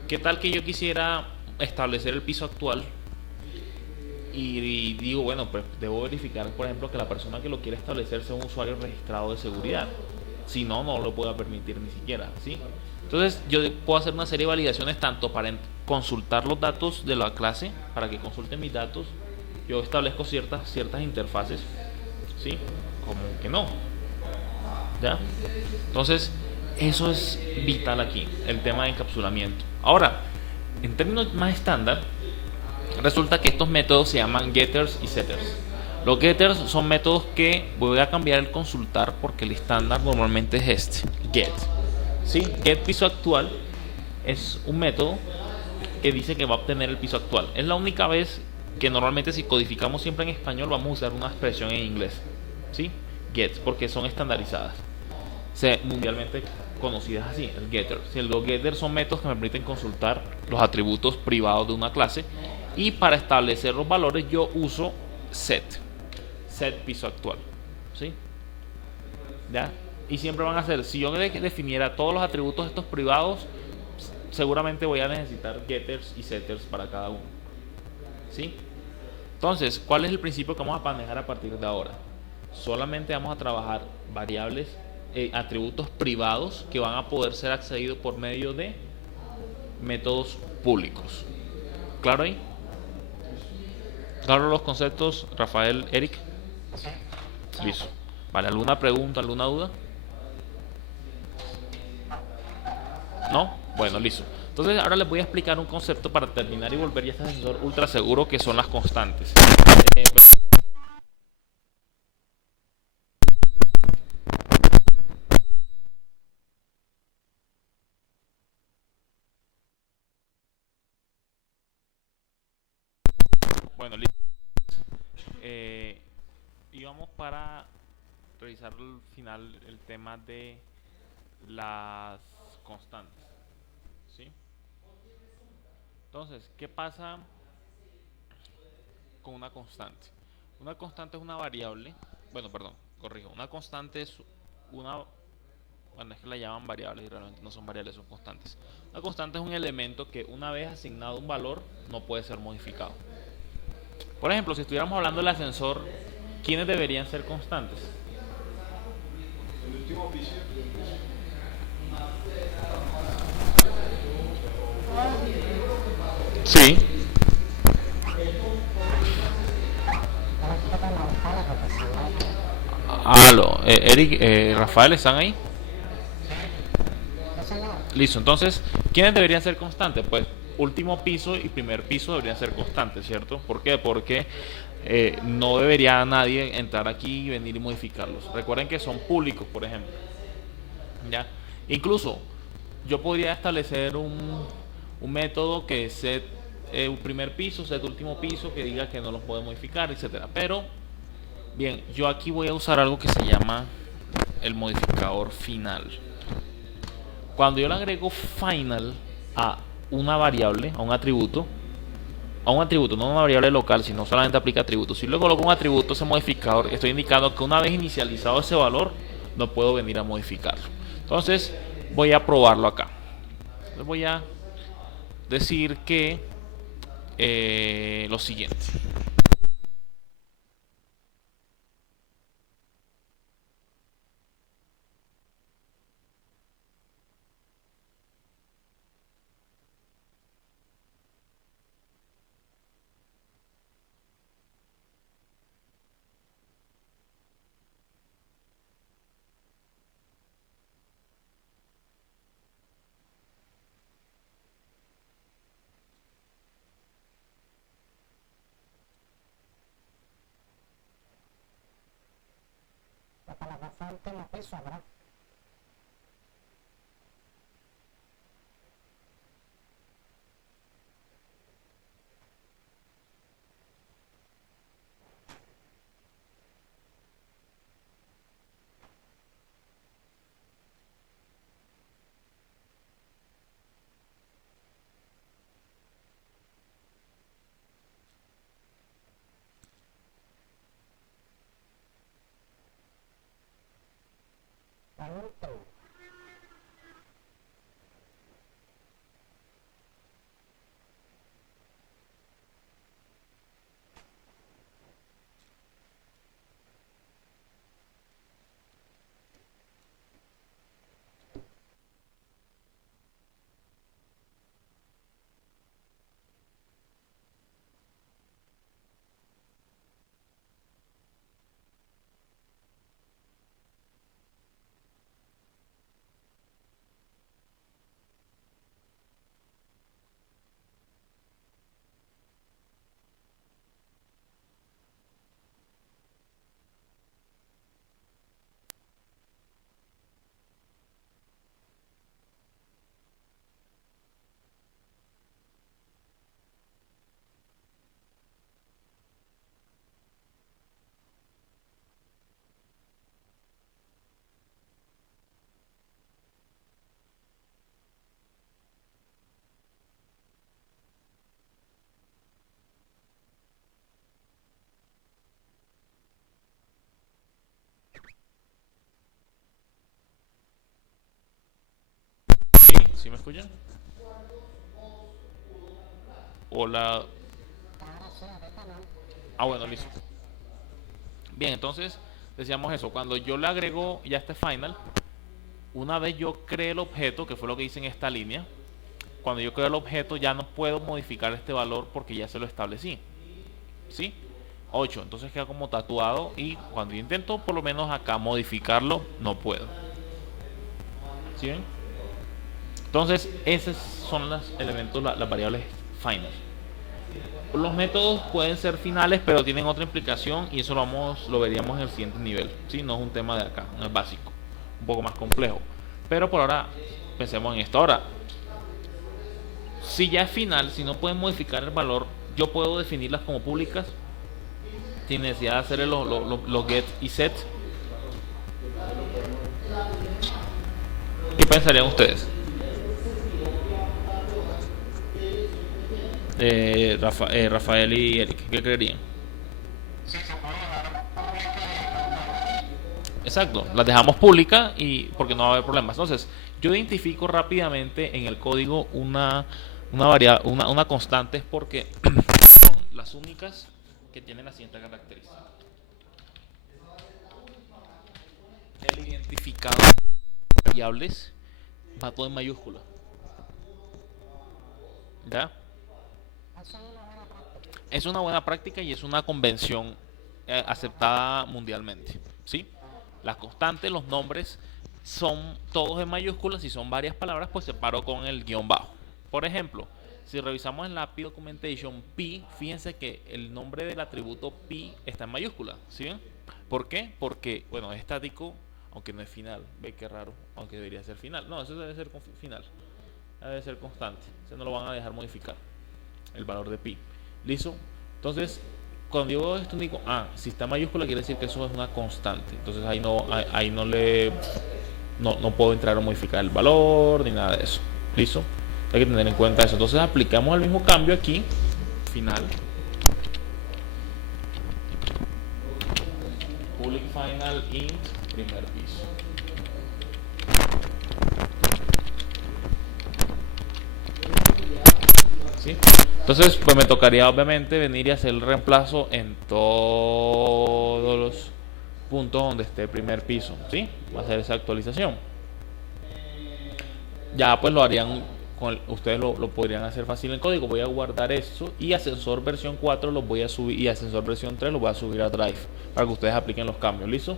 ¿qué tal que yo quisiera establecer el piso actual? Y digo, bueno, pues debo verificar, por ejemplo, que la persona que lo quiere establecer sea un usuario registrado de seguridad. Si no, no lo puedo permitir ni siquiera, ¿sí? Entonces, yo puedo hacer una serie de validaciones tanto para consultar los datos de la clase, para que consulten mis datos. Yo establezco ciertas interfaces, ¿sí? Como que no, ¿ya? Entonces, eso es vital aquí, el tema de encapsulamiento. Ahora, en términos más estándar, Resulta que estos métodos se llaman getters y setters. Los getters son métodos que voy a cambiar el consultar porque el estándar normalmente es este, get. ¿Sí? Get piso actual es un método que dice que va a obtener el piso actual. Es la única vez que normalmente si codificamos siempre en español vamos a usar una expresión en inglés. ¿Sí? Get, porque son estandarizadas. Mundialmente conocidas así, el getter. Los getters son métodos que me permiten consultar los atributos privados de una clase y para establecer los valores yo uso set piso actual, ¿sí? ¿Ya? Y siempre van a ser, si yo definiera todos los atributos estos privados, seguramente voy a necesitar getters y setters para cada uno, ¿sí? Entonces, ¿cuál es el principio que vamos a manejar a partir de ahora? Solamente vamos a trabajar variables, atributos privados que van a poder ser accedidos por medio de métodos públicos. ¿Claro ahí? ¿Claro los conceptos, Rafael, Eric? Listo. Vale, ¿alguna pregunta, alguna duda? ¿No? Bueno, listo. Entonces ahora les voy a explicar un concepto para terminar y volver ya a este sensor ultra seguro que son las constantes. Bueno, listo. Y vamos para revisar al final el tema de las constantes. ¿Sí? Entonces, ¿qué pasa con una constante? Una constante es una variable. Bueno, perdón, corrijo. Una constante es una. Bueno, es que la llaman variables y realmente no son variables, son constantes. Una constante es un elemento que una vez asignado un valor no puede ser modificado. Por ejemplo, si estuviéramos hablando del ascensor, ¿quiénes deberían ser constantes? El último piso. Sí. Aló, Eric, Rafael, ¿están ahí? Listo, entonces, ¿quiénes deberían ser constantes? Pues último piso y primer piso deberían ser constantes, ¿cierto? ¿Por qué? Porque no debería nadie entrar aquí y venir y modificarlos. Recuerden que son públicos, por ejemplo. ¿Ya? Incluso yo podría establecer un método que set primer piso, set último piso, que diga que no los puede modificar, etcétera. Pero, bien, yo aquí voy a usar algo que se llama el modificador final. Cuando yo le agrego final a una variable, a un atributo, no una variable local, sino solamente aplica atributos. Si luego coloco un atributo, ese modificador, estoy indicando que una vez inicializado ese valor, no puedo venir a modificarlo. Entonces, voy a probarlo acá. Les voy a decir que lo siguiente. Para la falta no peso habrá. ¿Sí me escuchan? Hola. Ah, bueno, listo. Bien, entonces decíamos eso. Cuando yo le agrego ya este final, una vez yo creé el objeto, que fue lo que hice en esta línea, cuando yo creo el objeto ya no puedo modificar este valor porque ya se lo establecí. ¿Sí? 8, entonces queda como tatuado y cuando yo intento por lo menos acá modificarlo, no puedo. ¿Sí ven? Entonces, esos son los elementos, las variables final. Los métodos pueden ser finales, pero tienen otra implicación y eso lo veríamos en el siguiente nivel. ¿Sí? No es un tema de acá, no es básico, un poco más complejo. Pero por ahora, pensemos en esto. Ahora, si ya es final, si no pueden modificar el valor, yo puedo definirlas como públicas sin necesidad de hacer los get y set. ¿Qué pensarían ustedes? Rafael y Eric, ¿qué creerían? Sí, se puede dejar pública. Exacto, las dejamos públicas y porque no va a haber problemas. Entonces, yo identifico rápidamente en el código una constante es porque son las únicas que tienen la siguiente característica. El identificador de variables va todo en mayúscula. ¿Ya? Es una buena práctica y es una convención aceptada mundialmente. ¿Sí? Las constantes, los nombres son todos en mayúsculas. Si son varias palabras, pues separo con el guión bajo. Por ejemplo, si revisamos en la P documentation P, fíjense que el nombre del atributo P está en mayúscula. ¿Sí ven? ¿Por qué? Porque, bueno, es estático, aunque no es final. Ve qué raro, aunque debería ser final. No, eso debe ser final. Debe ser constante. Eso no lo van a dejar modificar. El valor de pi. ¿Listo? Entonces, cuando yo veo esto digo, si está en mayúscula quiere decir que eso es una constante. Entonces ahí no puedo entrar a modificar el valor ni nada de eso. ¿Listo? Hay que tener en cuenta eso. Entonces aplicamos el mismo cambio aquí. Final. Public final int primer piso. ¿Sí? Entonces, pues me tocaría obviamente venir y hacer el reemplazo en todos los puntos donde esté el primer piso. ¿Sí? Va a hacer esa actualización. Ya pues lo harían, ustedes lo podrían hacer fácil en código. Voy a guardar esto y ascensor versión 4 los voy a subir y ascensor versión 3 los voy a subir a Drive para que ustedes apliquen los cambios. ¿Listo?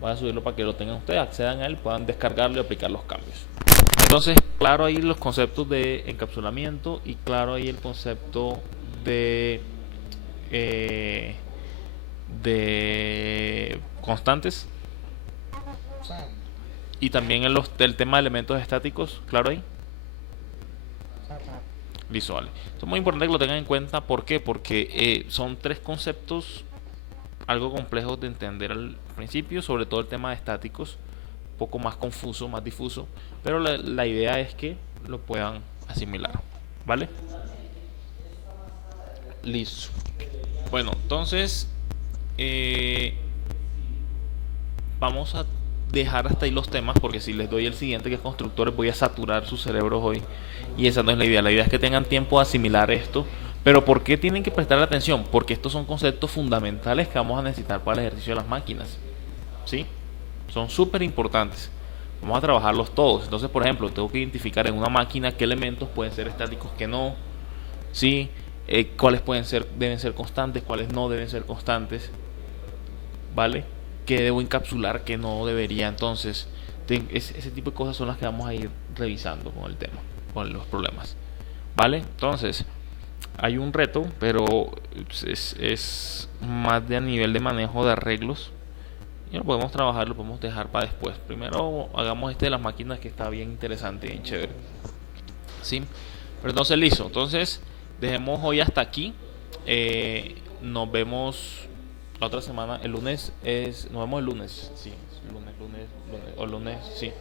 Voy a subirlo para que lo tengan ustedes, accedan a él, puedan descargarlo y aplicar los cambios. Entonces, claro ahí los conceptos de encapsulamiento y claro ahí el concepto de constantes y también el tema de elementos estáticos, claro ahí. Listo, vale. Es muy importante que lo tengan en cuenta. ¿Por qué? Porque son tres conceptos algo complejos de entender al principio, sobre todo el tema de estáticos, un poco más confuso, más difuso, pero la idea es que lo puedan asimilar, ¿vale? Listo. Bueno, entonces vamos a dejar hasta ahí los temas, porque si les doy el siguiente que es constructores voy a saturar sus cerebros hoy y esa no es la idea. La idea es que tengan tiempo de asimilar esto. Pero ¿por qué tienen que prestar atención? Porque estos son conceptos fundamentales que vamos a necesitar para el ejercicio de las máquinas. ¿Sí? Son súper importantes. Vamos a trabajarlos todos. Entonces, por ejemplo, tengo que identificar en una máquina qué elementos pueden ser estáticos, qué no. ¿Sí? Cuáles deben ser constantes, cuáles no deben ser constantes. ¿Vale? Qué debo encapsular, qué no debería. Entonces, ese tipo de cosas son las que vamos a ir revisando con el tema, con los problemas. ¿Vale? Entonces, hay un reto, pero es más de a nivel de manejo de arreglos. Y lo podemos trabajar, lo podemos dejar para después. Primero hagamos este de las máquinas que está bien interesante, bien chévere. ¿Sí? Pero entonces listo. Entonces dejemos hoy hasta aquí. Nos vemos la otra semana. El lunes nos vemos el lunes. Sí, lunes. O lunes, sí.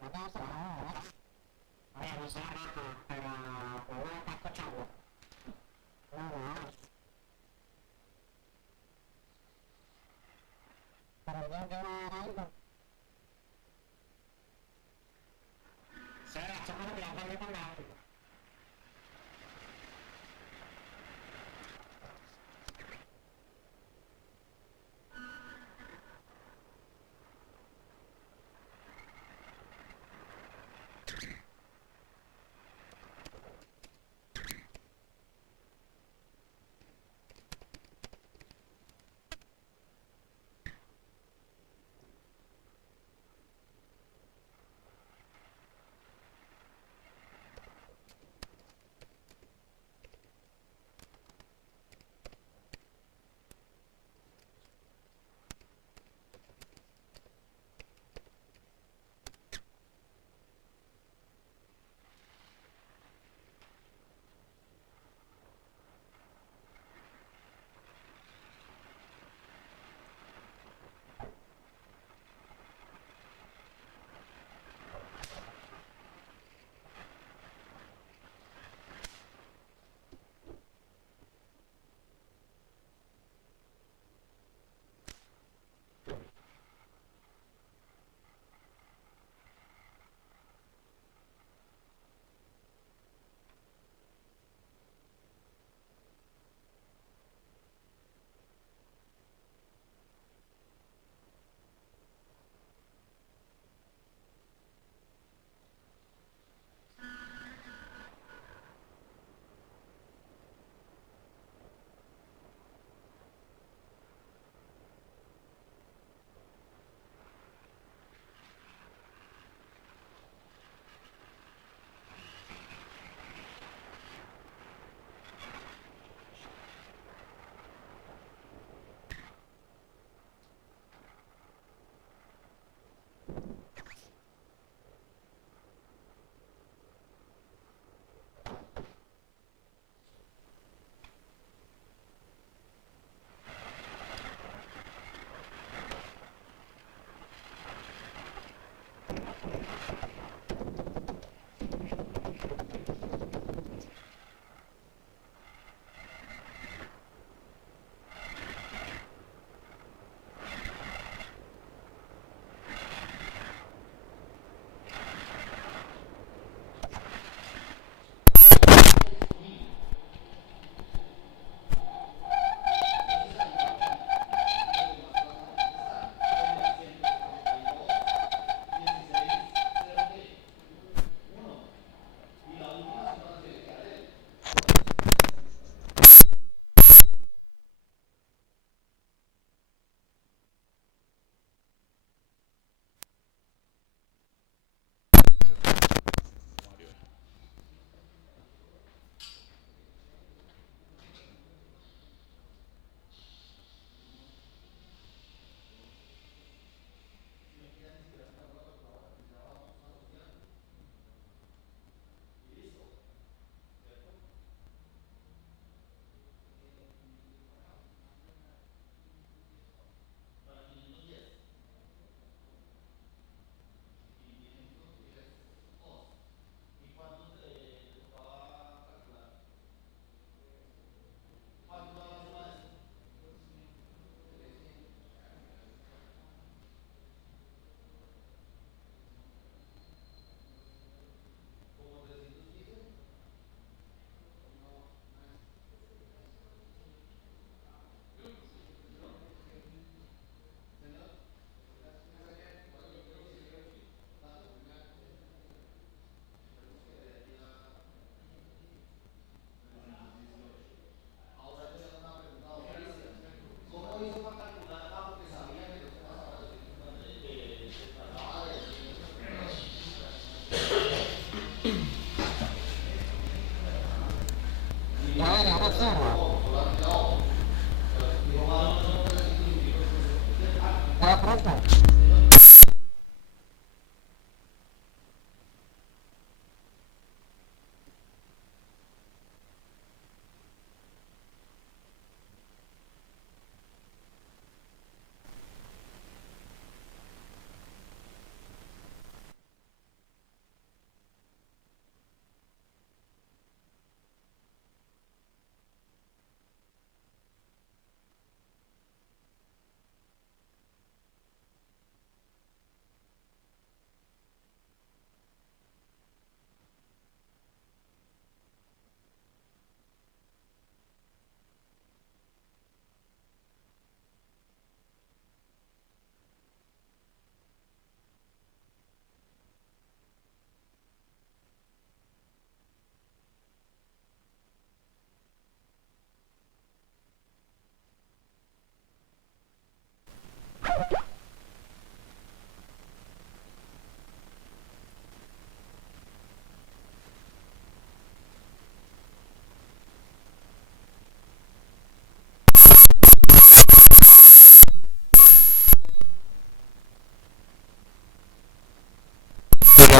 Oye, no sé rato, pero uno está escuchando. Pero yo algo. Sí, esto es lo que ya tengo con la algo.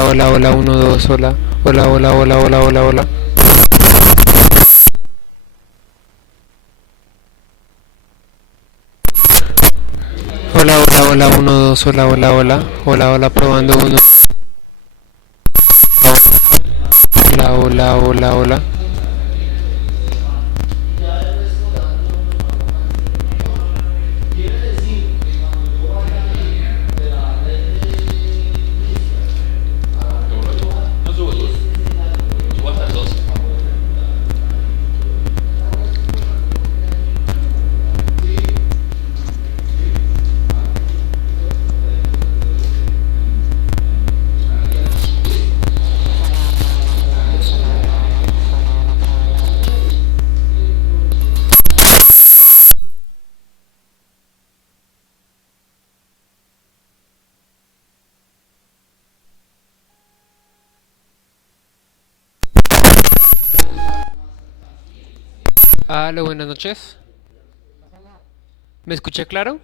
hola, hola, uno, dos, hola. Hola, hola, hola, hola, hola, hola. Hola, hola, hola, uno, dos, hola, hola, hola. Hola, hola, probando uno. Hola, hola, hola, hola. No subo, subo. Subo hasta el 12. Aló, buenas noches. ¿Me escucha claro?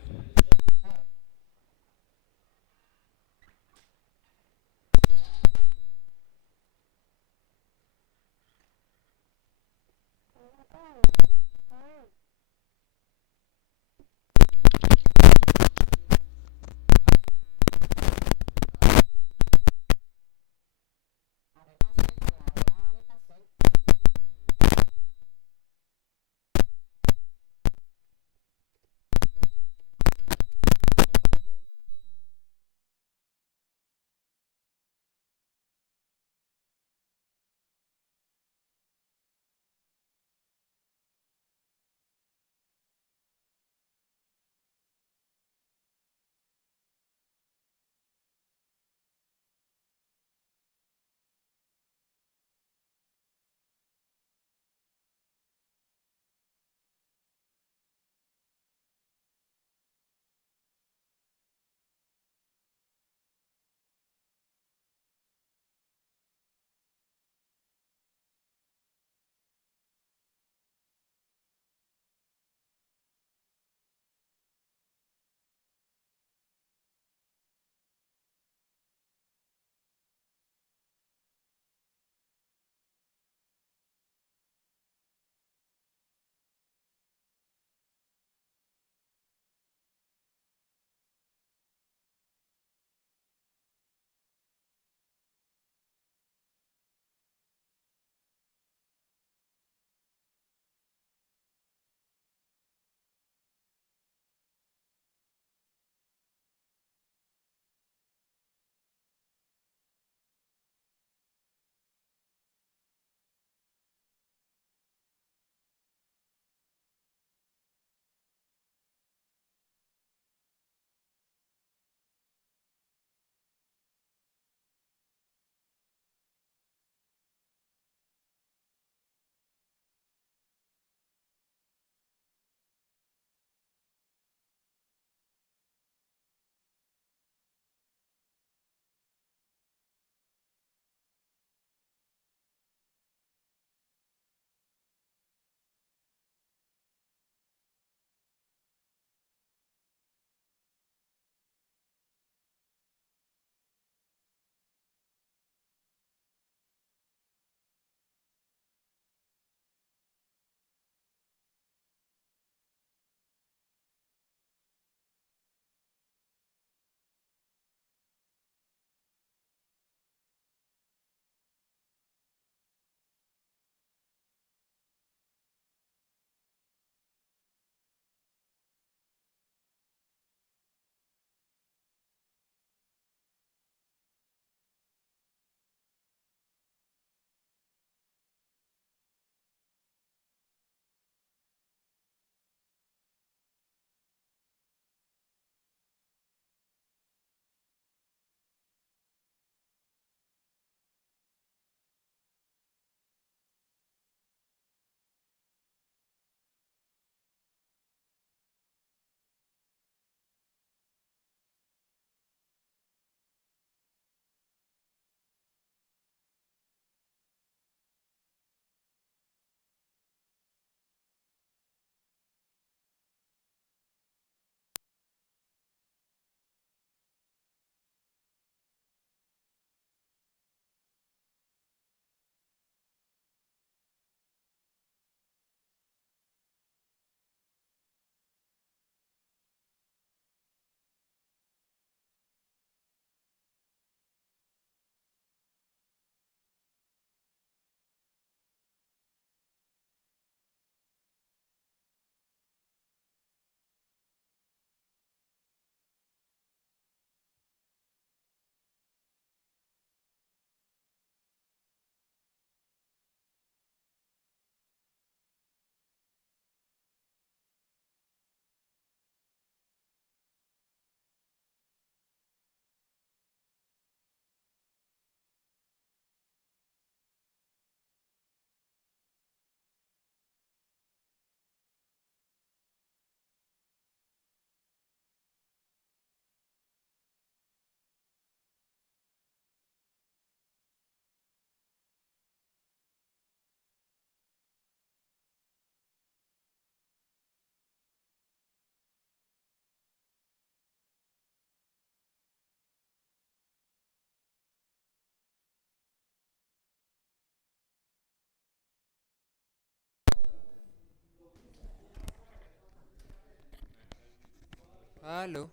Aló.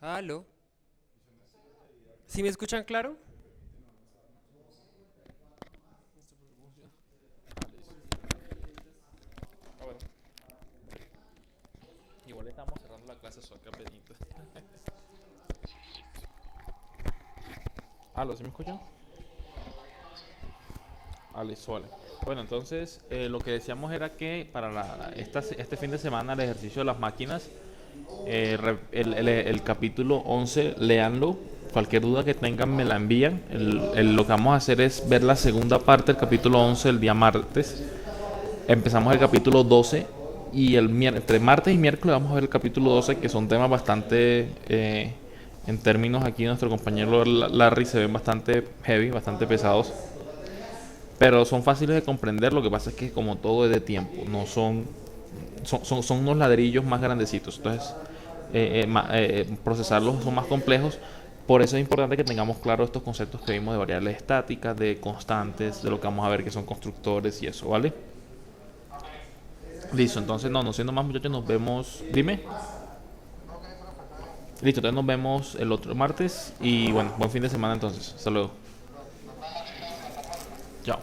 Aló. ¿Sí me escuchan claro? Igual estamos cerrando la clase, son capelitos. ¿Aló, ¿sí me escuchan? Listo, vale. Bueno, entonces lo que decíamos era que para este fin de semana el ejercicio de las máquinas, el capítulo 11, léanlo. Cualquier duda que tengan me la envían. Lo que vamos a hacer es ver la segunda parte del capítulo 11 el día martes. Empezamos el capítulo 12 y entre martes y miércoles vamos a ver el capítulo 12, que son temas bastante, en términos aquí nuestro compañero Larry, se ven bastante heavy, bastante pesados. Pero son fáciles de comprender, lo que pasa es que como todo es de tiempo, no son unos ladrillos más grandecitos, entonces procesarlos son más complejos. Por eso es importante que tengamos claro estos conceptos que vimos de variables estáticas, de constantes, de lo que vamos a ver que son constructores y eso, ¿vale? Listo, entonces no siendo más muchachos, nos vemos, dime. Listo, entonces nos vemos el otro martes y bueno, buen fin de semana entonces, hasta luego. Chao.